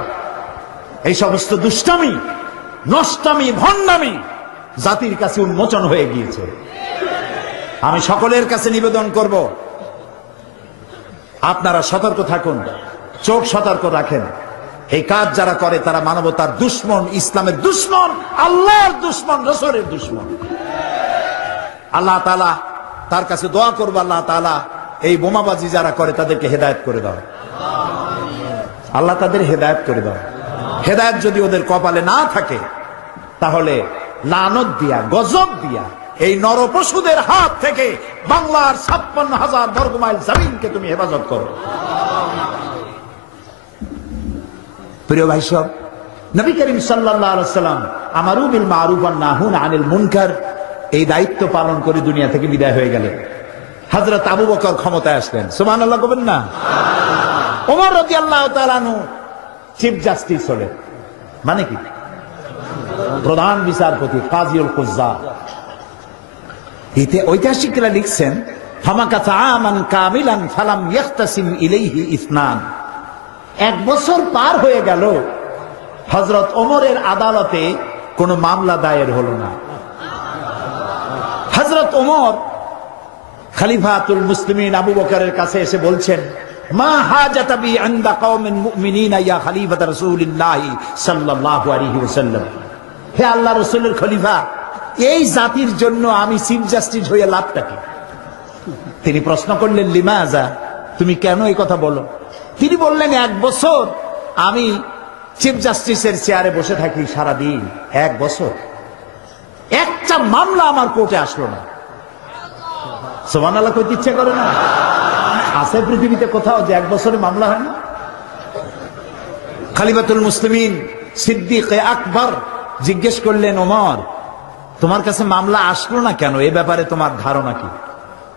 এই সমস্ত দুষ্টামি, নষ্টামি, ভণ্ডামি জাতির কাছে উন্মোচন হয়ে গিয়েছে। আমি সকলের কাছে নিবেদন করব, আপনারা সতর্ক থাকুন, চোখ সতর্ক রাখেন। এই কাজ যারা করে তারা মানবতার দুশ্মন, ইসলামের দুশ্মন, আল্লাহর দুশ্মন, রাসূলের দুশ্মন। আল্লাহ তাআলা তার কাছে দোয়া করব, আল্লাহ তাআলা এই বোমাবাজি যারা করে তাদেরকে হেদায়েত করে দাও, আল্লাহ তাদের হেদায়েত করে দাও। হেদায়েত যদি ওদের কপালে না থাকে, তাহলে লানত দিয়া, গজব দিয়া এই নরপশুদের হাত থেকে বাংলার 56,000 বর্গমাইল জমিনকে তুমি হেফাজত করো। প্রিয় ভাই সব, নবী করিম সাল্লাল্লাহু আলাইহি ওয়াসাল্লাম আমারু বিল মারুফ ওয়া নাহুনা আনিল মুনকার এই দায়িত্ব পালন করে দুনিয়া থেকে বিদায় হয়ে গেলেন। হযরত আবু বকর ক্ষমতায় আসলেন, সুবহানাল্লাহ বলবেন না? ওমর রাদিয়াল্লাহু তাআলা আনহু চিফ জাস্টিস হলেন, মানে কি? প্রধান বিচারপতি, কাজীউল কুজ্জাত। ঐতিহাসিকরা লিখছেন, ফামাকাতা আমান কামিলান ফালাম ইয়াখতাসিম ইলাইহি ইসনান। 1 বছর পার হয়ে গেল, হযরত ওমরের আদালতে কোনো মামলা দায়ের হলো না। হযরত ওমর খলিফাতুল মুসলিমিন আবু বকরের কাছে এসে বলছেন, মা হাজাতা বি ইনদা কওমিন মুমিনিনা ইয়া খলিফাত রাসূলিল্লাহ সাল্লাল্লাহু আলাইহি ওয়াসাল্লাম। হে আল্লাহর রাসূলের খলিফা, এই জাতির জন্য আমি চিফ জাস্টিস হয়ে লাভটা কি? তিনি প্রশ্ন করলেন, লিমাজা, তুমি কেন এই কথা বলো? তিনি বললেন, 1 বছর আমি চিফ জাস্টিসের চেয়ারে বসে থাকি সারাদিন, 1 বছর একটা মামলা আমার কোর্টে আসলো না। সুবহানাল্লাহ কইতে ইচ্ছে করে না? আছে পৃথিবীতে কোথাও যে 1 বছরে মামলা হয় না? খলিফাতুল মুসলিমিন সিদ্দিকে আকবর জিজ্ঞেস করলেন, ওমর, তোমার কাছে মামলা আসলো না কেন? এ ব্যাপারে তোমার ধারণা কি?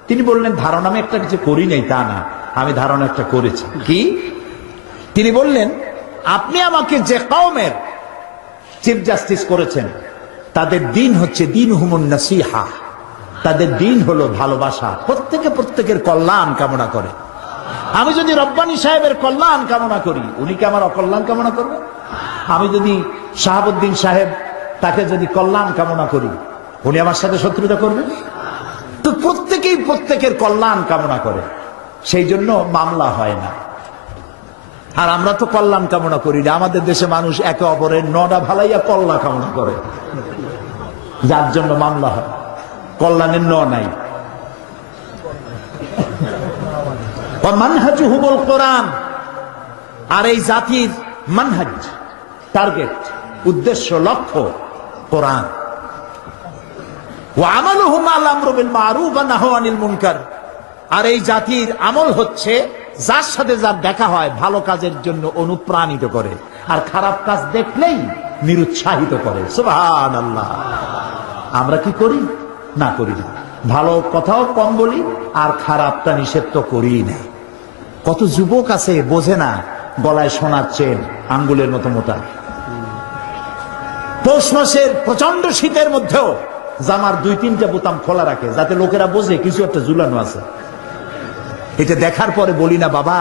তিনি বললেন, ধারণা আমি একটা কিছু করি নাই তা না, আমি ধারণা একটা করেছি। কি? তিনি বললেন, আপনি আমাকে যে কওমের চিফ জাস্টিস করেছেন তাদের দিন হচ্ছে দিন হুমুন নাসিহা, তাদের দিন হলো ভালোবাসা, প্রত্যেকে প্রত্যেকের কল্যাণ কামনা করে। আমি যদি রব্বানী সাহেবের কল্যাণ কামনা করি, উনি কি আমার অকল্যাণ কামনা করবেন? আমি যদি শাহাবুদ্দিন সাহেব তাকে যদি কল্যাণ কামনা করি, উনি আমার সাথে শত্রুতা করবেন? তো প্রত্যেকেই প্রত্যেকের কল্যাণ কামনা করে, সেই জন্য মামলা হয় না। আর আমরা তো কল্যাণ কামনা করি না, আমাদের দেশে মানুষ একে অপরের নডা ভালাইয়া কল্যাণ কামনা করে, যার জন্য মামলা হয়। কল্যাণের ন নাই। মানহাজুহুমুল কোরআন, আর এই জাতির মানহাজ, টার্গেট, উদ্দেশ্য, লক্ষ্য কোরআন। ওয়া আমালুহুম আল আমরু বিল মারুফ ওয়া নাহয়ু আনিল মুনকার, আর এই জাতির আমল হচ্ছে যার সাথে যার দেখা হয় ভালো কাজের জন্য অনুপ্রাণিত করে, আর খারাপ কাজ দেখলেই নিরুৎসাহিত করে। সুবহানাল্লাহ। আমরা কি করি? না, করি না। ভালো কথাও কম বলি, আর খারাপটা নিষেধ তো করি না। কত যুবক আছে বোঝে না, গলায় সোনার চেন আঙ্গুলের মতো মোটা, পৌষ মাসের প্রচন্ড শীতের মধ্যেও জামার 2-3টা বোতাম খোলা রাখে, যাতে লোকেরা বোঝে কিছু একটা ঝুলানো আছে। এটা দেখার পরে বলি না, বাবা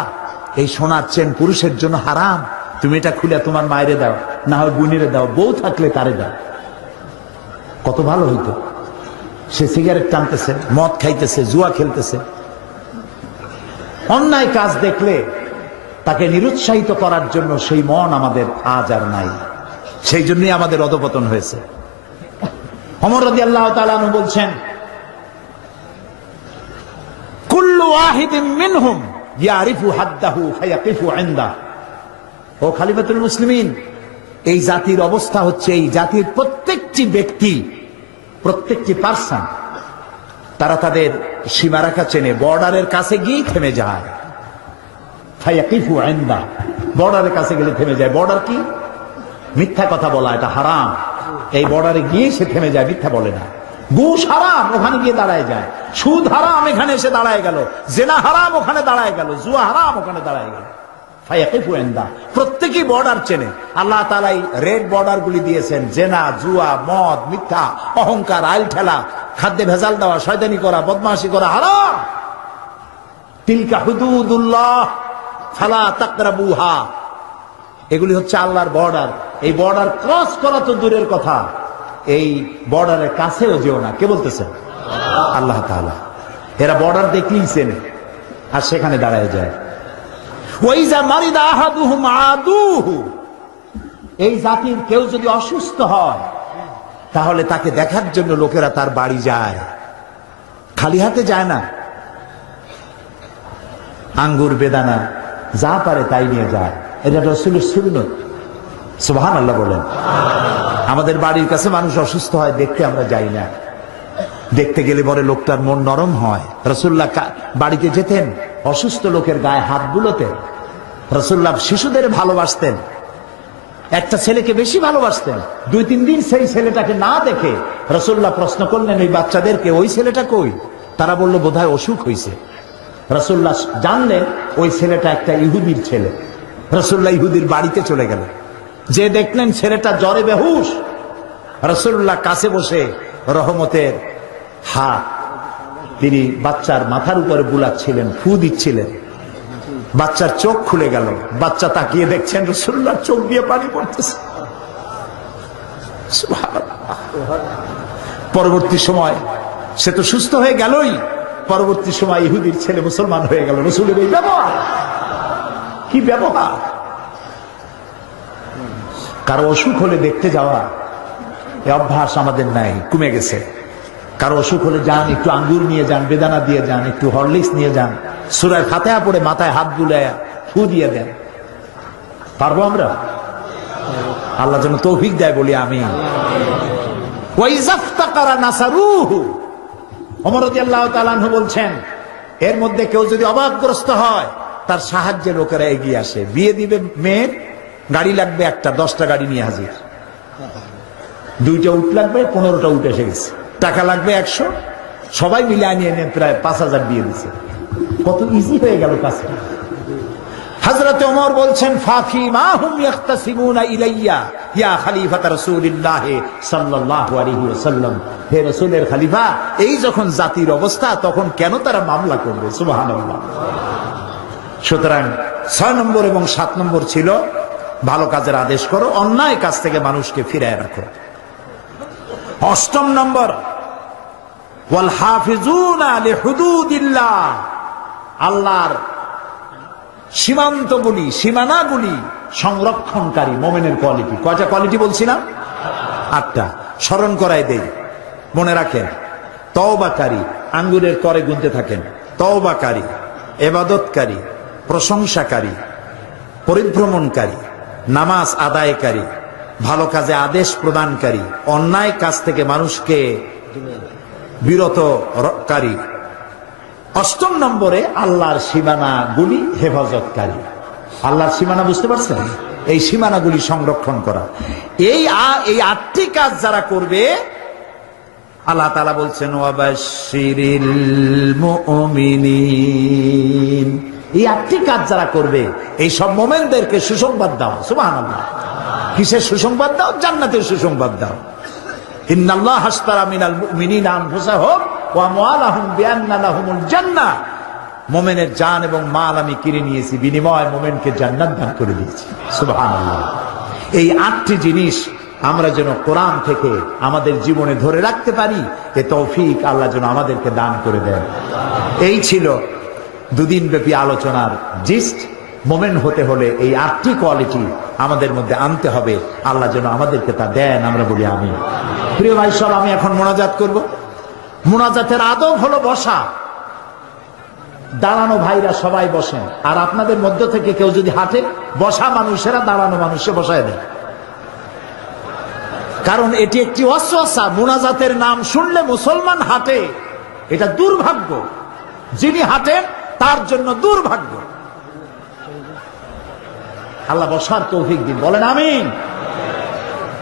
এই সোনার চেন পুরুষের জন্য হারাম, তুমি এটা খুলে তোমার মায়েরে দাও, না হয় বোনেরে দাও, বউ থাকলে তারে দাও। কত ভালো হইতো। সে সিগারেট টানতেছে, মদ খাইতেছে, জুয়া খেলতেছে। অন্যায় কাজ দেখলে তাকে নিরুৎসাহিত করার জন্য সেই মন আমাদের আজ আর নাই, সেই জন্যই আমাদের অধপতন হয়েছে। ওমর রাদিয়াল্লাহু তাআলা আনহু বলছেন, কুল্লু ওয়াহিদিন মিনহুম ইয়ারিফু হাদ্দাহু ফায়াকিফু ইনদা। ও খলিফাতুল মুসলিমিন, এই জাতির অবস্থা হচ্ছে, এই জাতির প্রত্যেকটি ব্যক্তি, প্রত্যেকটি পার্সন, তারা তাদের সীমারেখা চেনে, বর্ডারের কাছে গিয়ে থেমে যায়। ফায়াকিফু ইনদা, বর্ডারের কাছে গেলে থেমে যায়। বর্ডার কি? মিথ্যা কথা বলা, এটা হারাম। এই বর্ডারে গিয়ে সে থেমে যায়, মিথ্যা বলে না। ঘুষ হারাম, ওখানে গিয়ে দাঁড়ায় যায়। সুদ হারাম, এখানে এসে দাঁড়ায় গেল। জেনা হারাম, ওখানে দাঁড়ায় গেল। জুয়া হারাম, ওখানে দাঁড়ায় গেল। ফায়াকিফু ইনদা, প্রত্যেকেই বর্ডার চেনে। আল্লাহ তাআলা রেড বর্ডার গুলি দিয়েছেন। জেনা, জুয়া, মদ, মিথ্যা, অহংকার, আইল ঠেলা, খাদ্যে ভেজাল দেওয়া, শয়তানি করা, বদমাশি করা হারাম। তিলকা হুদুদুল্লাহ ফালা তাকরাবুহা, এগুলি হচ্ছে আল্লাহর বর্ডার। এই বর্ডার ক্রস করা তো দূরের কথা, এই বর্ডারের কাছেও যেও না। কে বলতেছেন? আল্লাহ তাআলা। এরা বর্ডার দেখলেই চেনে, আর সেখানে দাঁড়ায় যায়। ওয়াইজা মারিদা আহাদুহুম আদুহু, এই জাতির কেউ যদি অসুস্থ হয় তাহলে তাকে দেখার জন্য লোকেরা তার বাড়ি যায়, খালি হাতে যায় না। আঙ্গুর, বেদানা যা পারে তাই নিয়ে যায়। এটা রাসূলের সুন্নাত। সুবহানাল্লাহ বলেন। আমাদের বাড়ির কাছে মানুষ অসুস্থ হয়, দেখতে আমরা যাই না। দেখতে গেলে পরে লোকটার মন নরম হয়। রাসূলুল্লাহ বাড়িতে যেতেন, অসুস্থ লোকের গায়ে হাত বুলোতেন। রাসূলুল্লাহ শিশুদের ভালোবাসতেন, একটা ছেলেকে বেশি ভালোবাসতেন। 2-3 দিন সেই ছেলেটাকে না দেখে রাসূলুল্লাহ প্রশ্ন করলেন এই বাচ্চাদেরকে, ওই ছেলেটা কই? তারা বলল বোধহয় অসুখ হয়েছে। রাসূলুল্লাহ জানলেন ওই ছেলেটা একটা ইহুদির ছেলে। রাসূলুল্লাহ ইহুদির বাড়িতে চলে গেলেন, যে দেখলেন ছেলেটা জ্বরে বেহুশ। রাসূলুল্লাহ কাছে বসে রহমতের হাত তিনি বাচ্চার মাথার উপরে বুলাচ্ছিলেন, ফু দিচ্ছিলেন। বাচ্চার চোখ খুলে গেল। বাচ্চা তাকিয়ে দেখছেন রাসূলুল্লাহর চোখ দিয়ে পানি পড়তেছে। সুবহানাল্লাহ। পরবর্তী সময় সে তো সুস্থ হয়ে গেলই, পরবর্তী সময় ইহুদির ছেলে মুসলমান হয়ে গেল। রাসূলের এই ব্যবহার, কি ব্যবহার! কারো অসুখ হলে দেখতে যাওয়া, এই অভ্যাস আমাদের নাই, কমে গেছে। কারো অসুখ হলে যান, একটু আঙ্গুর নিয়ে যান, বেদানা দিয়ে যান, একটু হরলিক্স নিয়ে যান, সূরা ফাতিহা পড়ে মাথায় হাত বুলায়া ফু দিয়ে দেন। পারবো আমরা? আল্লাহ যেন তৌফিক দেয়, বলি আমিন। ওয়াইজাফতাকারা নাসারুহু, ওমর রাদিয়াল্লাহু তাআলা আনহু বলছেন, এর মধ্যে কেউ যদি অভাবগ্রস্ত হয় তার সাহায্যে লোকেরা এগিয়ে আসে। বিয়ে দিবে মেয়ের, গাড়ি লাগবে একটা, 10টা গাড়ি নিয়ে হাজির। 2টা উট লাগবে, 15টা উট এসে গেছে। টাকা লাগবে 100, সবাই মিলে আনিয়ে প্রায় 5000 দিয়ে দিচ্ছে। কত ইজি হয়ে গেল কাজটা। হযরত ওমর বলছেন, ফাফি মা হুম ইয়াখতাসিমুনা ইলাইয়া ইয়া খলিফাত রাসূলুল্লাহ সাল্লাল্লাহু আলাইহি ওয়াসাল্লাম। হে রাসূলের খলিফা, এই যখন জাতির অবস্থা, তখন কেন তারা মামলা করবে? সুবহানাল্লাহ। সুতরাং 6 নম্বর এবং 7 নম্বর ছিল ভালো কাজের আদেশ করো, অন্যায় কাজ থেকে মানুষকে ফিরায় রাখো। 8 নম্বর, ওয়াল হাফিজুনা লিহুদুদিল্লাহ, আল্লাহর সীমান্তগুলি, সীমানাগুলি সংরক্ষণকারী মুমিনের কোয়ালিটি। কয়টা কোয়ালিটি বলছিলাম? 8টা। স্মরণ করাই দেই, মনে রাখেন। তওবাকারী, আঙ্গুরের করে গুনতে থাকেন। তওবাকারী, ইবাদতকারী, প্রশংসাকারী, পরিভ্রমণকারী, নামাজ আদায়কারী, ভালো কাজে আদেশ প্রদানকারী, অন্যায় কাজ থেকে মানুষকে বিরতকারী। 8 নম্বরে আল্লাহর সীমানাগুলি হেফাজতকারী। আল্লাহর সীমানা বুঝতে পারছেন? এই সীমানাগুলি সংরক্ষণ করা। এই 8টি কাজ যারা করবে, আল্লাহ তাআলা বলছেন, ওয়াবাশশিরিল মুমিনিন। এই 8টি কাজ যারা করবে, এই সব মুমিনদেরকে সুসংবাদ দাও। সুবহানাল্লাহ। কিসের সুসংবাদ দাও? জান্নাতের সুসংবাদ দাও। ইন্নাল্লাহা আশতারা মিনাল মুমিনিনা আনফুসাহুম ওয়া আমওয়ালাহুম বিআন্না লাহুমুল জান্নাহ। মুমিনের জান এবং মাল আমি কিনে নিয়েছি, বিনিময়ে মুমিনকে জান্নাত দান করে দিয়েছি। সুবহানাল্লাহ। এই 8টি জিনিস আমরা যেন কোরআন থেকে আমাদের জীবনে ধরে রাখতে পারি, এ তৌফিক আল্লাহ যেন আমাদেরকে দান করে দেন। এই ছিল দুদিন ব্যাপী আলোচনার জিস্ট। মুমিন হতে হলে এই 8টি কোয়ালিটি আমাদের মধ্যে আনতে হবে। আল্লাহ যেন আমাদেরকে তা দেন, আমরা বলি আমিন। প্রিয় ভাই সব, আমি এখন মোনাজাত করব। মোনাজাতের আদব হলো বসা। দাঁড়ানো ভাইরা সবাই বসেন, আর আপনাদের মধ্য থেকে কেউ যদি হাঁটে, বসা মানুষেরা দাঁড়ানো মানুষে বসায় দেয়। কারণ এটি একটি ওয়াসওয়াসা। মোনাজাতের নাম শুনলে মুসলমান হাঁটে, এটা দুর্ভাগ্য। যিনি হাঁটেন তার জন্য দুর্ভাগ্য। আল্লাহ বসার তৌফিক দিন, বলেন আমিন।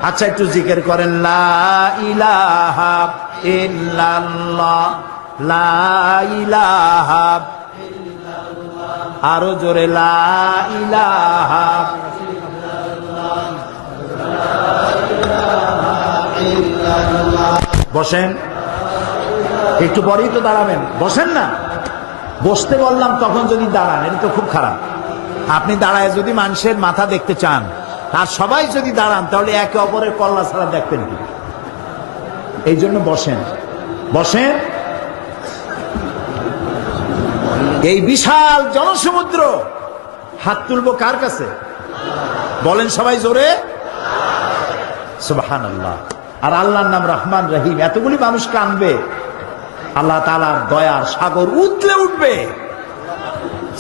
আচ্ছা, একটু জিকির করেন, লা ইলাহা ইল্লাল্লাহ, লা ইলাহা ইল্লাল্লাহ। আরো জোরে, লা ইলাহা ইল্লাল্লাহ। বসেন, একটু পরেই তো দাঁড়াবেন, বসেন না। বসতে বললাম তখন যদি দাঁড়ান, এটা তো খুব খারাপ। আপনি দাঁড়ায় যদি মানুষের মাথা দেখতে চান, আর সবাই যদি দাঁড়ান, তাহলে একে অপরের কল্লা ছাড়া দেখবেন কি? এই জন্য বসেন, বসেন। এই বিশাল জনসমুদ্র, হাত তুলবো কার কাছে? বলেন সবাই জোরে, সুবহানাল্লাহ। আর আল্লাহর নাম রহমান রহিম, এতগুলি মানুষ কানবে, আল্লাহ তাআলার দয়ার সাগর উতলে উঠবে।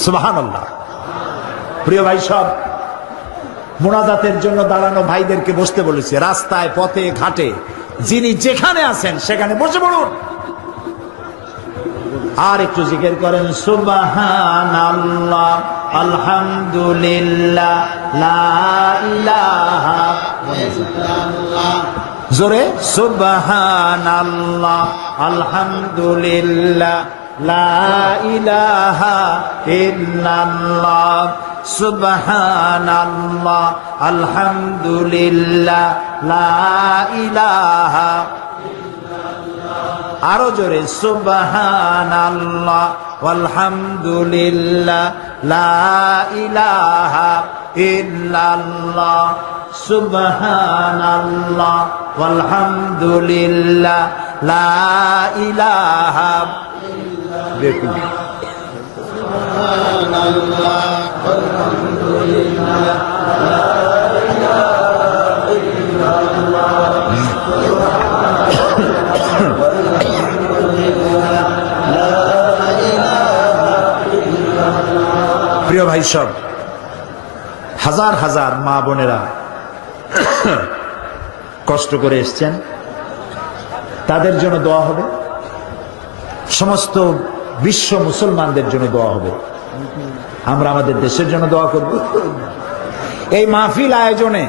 সুবহানাল্লাহ। প্রিয় ভাই সব, মোনাজাতের জন্য দাঁড়ানো ভাইদেরকে বসতে বলেছে। রাস্তায়, পথে, ঘাটে, যিনি যেখানে আছেন সেখানে বসে পড়ুন। আর একটু জিকির করেন, সুবহানাল্লাহ, আলহামদুলিল্লাহ, লা ইলাহা ইল্লাল্লাহ। জোরে, সুবহানাল্লাহ, আলহামদুলিল্লাহ, লা ইলাহা ইল্লাল্লাহ। সুবহানাল্লাহ, আলহামদুলিল্লাহ, লা ইলাহা ইল্লাল্লাহ। আরো জোরে, সুবহানাল্লাহ, আলহামদুলিল্লাহ, লা ইলাহা ইল্লাল্লাহ। সুবহানাল্লাহ, আলহামদুলিল্লাহ, লা ইলাহা ইল্লাল্লাহ। দেখুন, সুবহানাল্লাহ, আলহামদুলিল্লাহ, লা ইলাহা ইল্লাল্লাহ। প্রিয় ভাই সব, হাজার হাজার মা বোনেরা কষ্ট করে এসছেন, তাদের জন্য দোয়া হবে। সমস্ত বিশ্ব মুসলমানদের জন্য দোয়া হবে। আমরা আমাদের দেশের জন্য দোয়া করব। এই মাহফিল আয়োজনে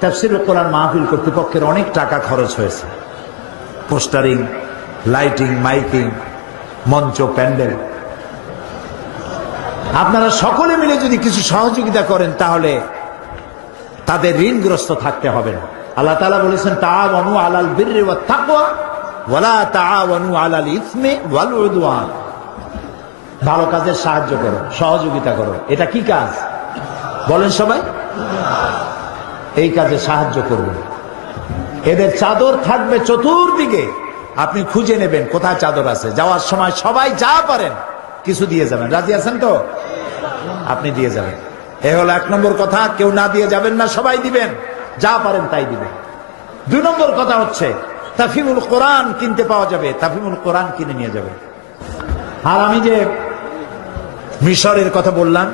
তাফসীরুল কোরআন মাহফিল কর্তৃপক্ষের অনেক টাকা খরচ হয়েছে। পোস্টারিং, লাইটিং, মাইকিং, মঞ্চ, প্যান্ডেল। আপনারা সকলে মিলে যদি কিছু সহযোগিতা করেন তাহলে তাদের ঋণগ্রস্ত থাকতে হবে না। আল্লাহ তাআলা বলেছেন তাআওয়ানু আলাল বিররি ওয়াত তাকওয়া ওয়ালা তাআওয়ানু আলাল ইসমি ওয়াল উদওয়ান। ভালো কাজের সাহায্য করো, সহযোগিতা করো। এটা কি কাজ বলেন সবাই? এই কাজে সাহায্য করবেন। এদের চাদর থাকবে চতুর্দিকে, আপনি খুঁজে নেবেন কোথায় চাদর আছে। যাওয়ার সময় সবাই যা পারেন কিছু দিয়ে যাবেন। রাজি আছেন তো? আপনি দিয়ে যাবেন। এ হলো 1 নম্বর কথা। কেউ না দিয়ে যাবেন না, সবাই দিবেন, যা পারেন তাই দিবেন। 2 নম্বর কথা হচ্ছে তাফহিমুল কোরআন কিনতে পাওয়া যাবে, তাফহিমুল কোরআন কিনে নিয়ে যাবেন। আর আমি যে মিশরের কথা বললাম,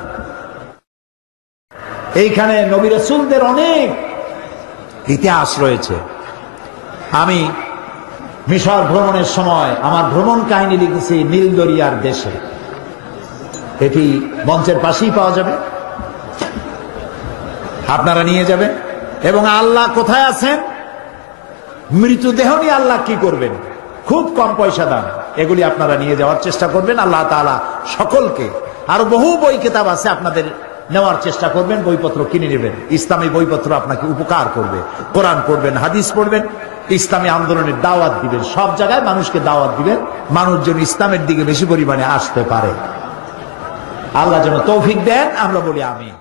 এইখানে নবী রাসূলদের অনেক ইতিহাস রয়েছে। আমি মিশর ভ্রমণের সময় আমার ভ্রমণ কাহিনী লিখেছি নীল দরিয়ার দেশে। এটি মঞ্চের পাশেই পাওয়া যাবে, আপনারা নিয়ে যাবেন। এবং আল্লাহ কোথায় আছেন, মৃতদেহ নিয়ে আল্লাহ কি করবেন, খুব কম পয়সা দাম, এগুলি আপনারা নিয়ে যাওয়ার চেষ্টা করবেন। আল্লাহ তাআলা সকলকে, আরো বহু বই কিতাব আছে, আপনাদের নেওয়ার চেষ্টা করবেন, বইপত্র কিনে নেবেন। ইসলামী বইপত্র আপনাকে উপকার করবে। কোরআন পড়বেন, হাদিস পড়বেন, ইসলামী আন্দোলনের দাওয়াত দিবেন, সব জায়গায় মানুষকে দাওয়াত দিবেন, মানুষ যেন ইসলামের দিকে বেশি পরিমাণে আসতে পারে। আল্লাহ যেন তৌফিক দেন, আমরা বলি আমিন।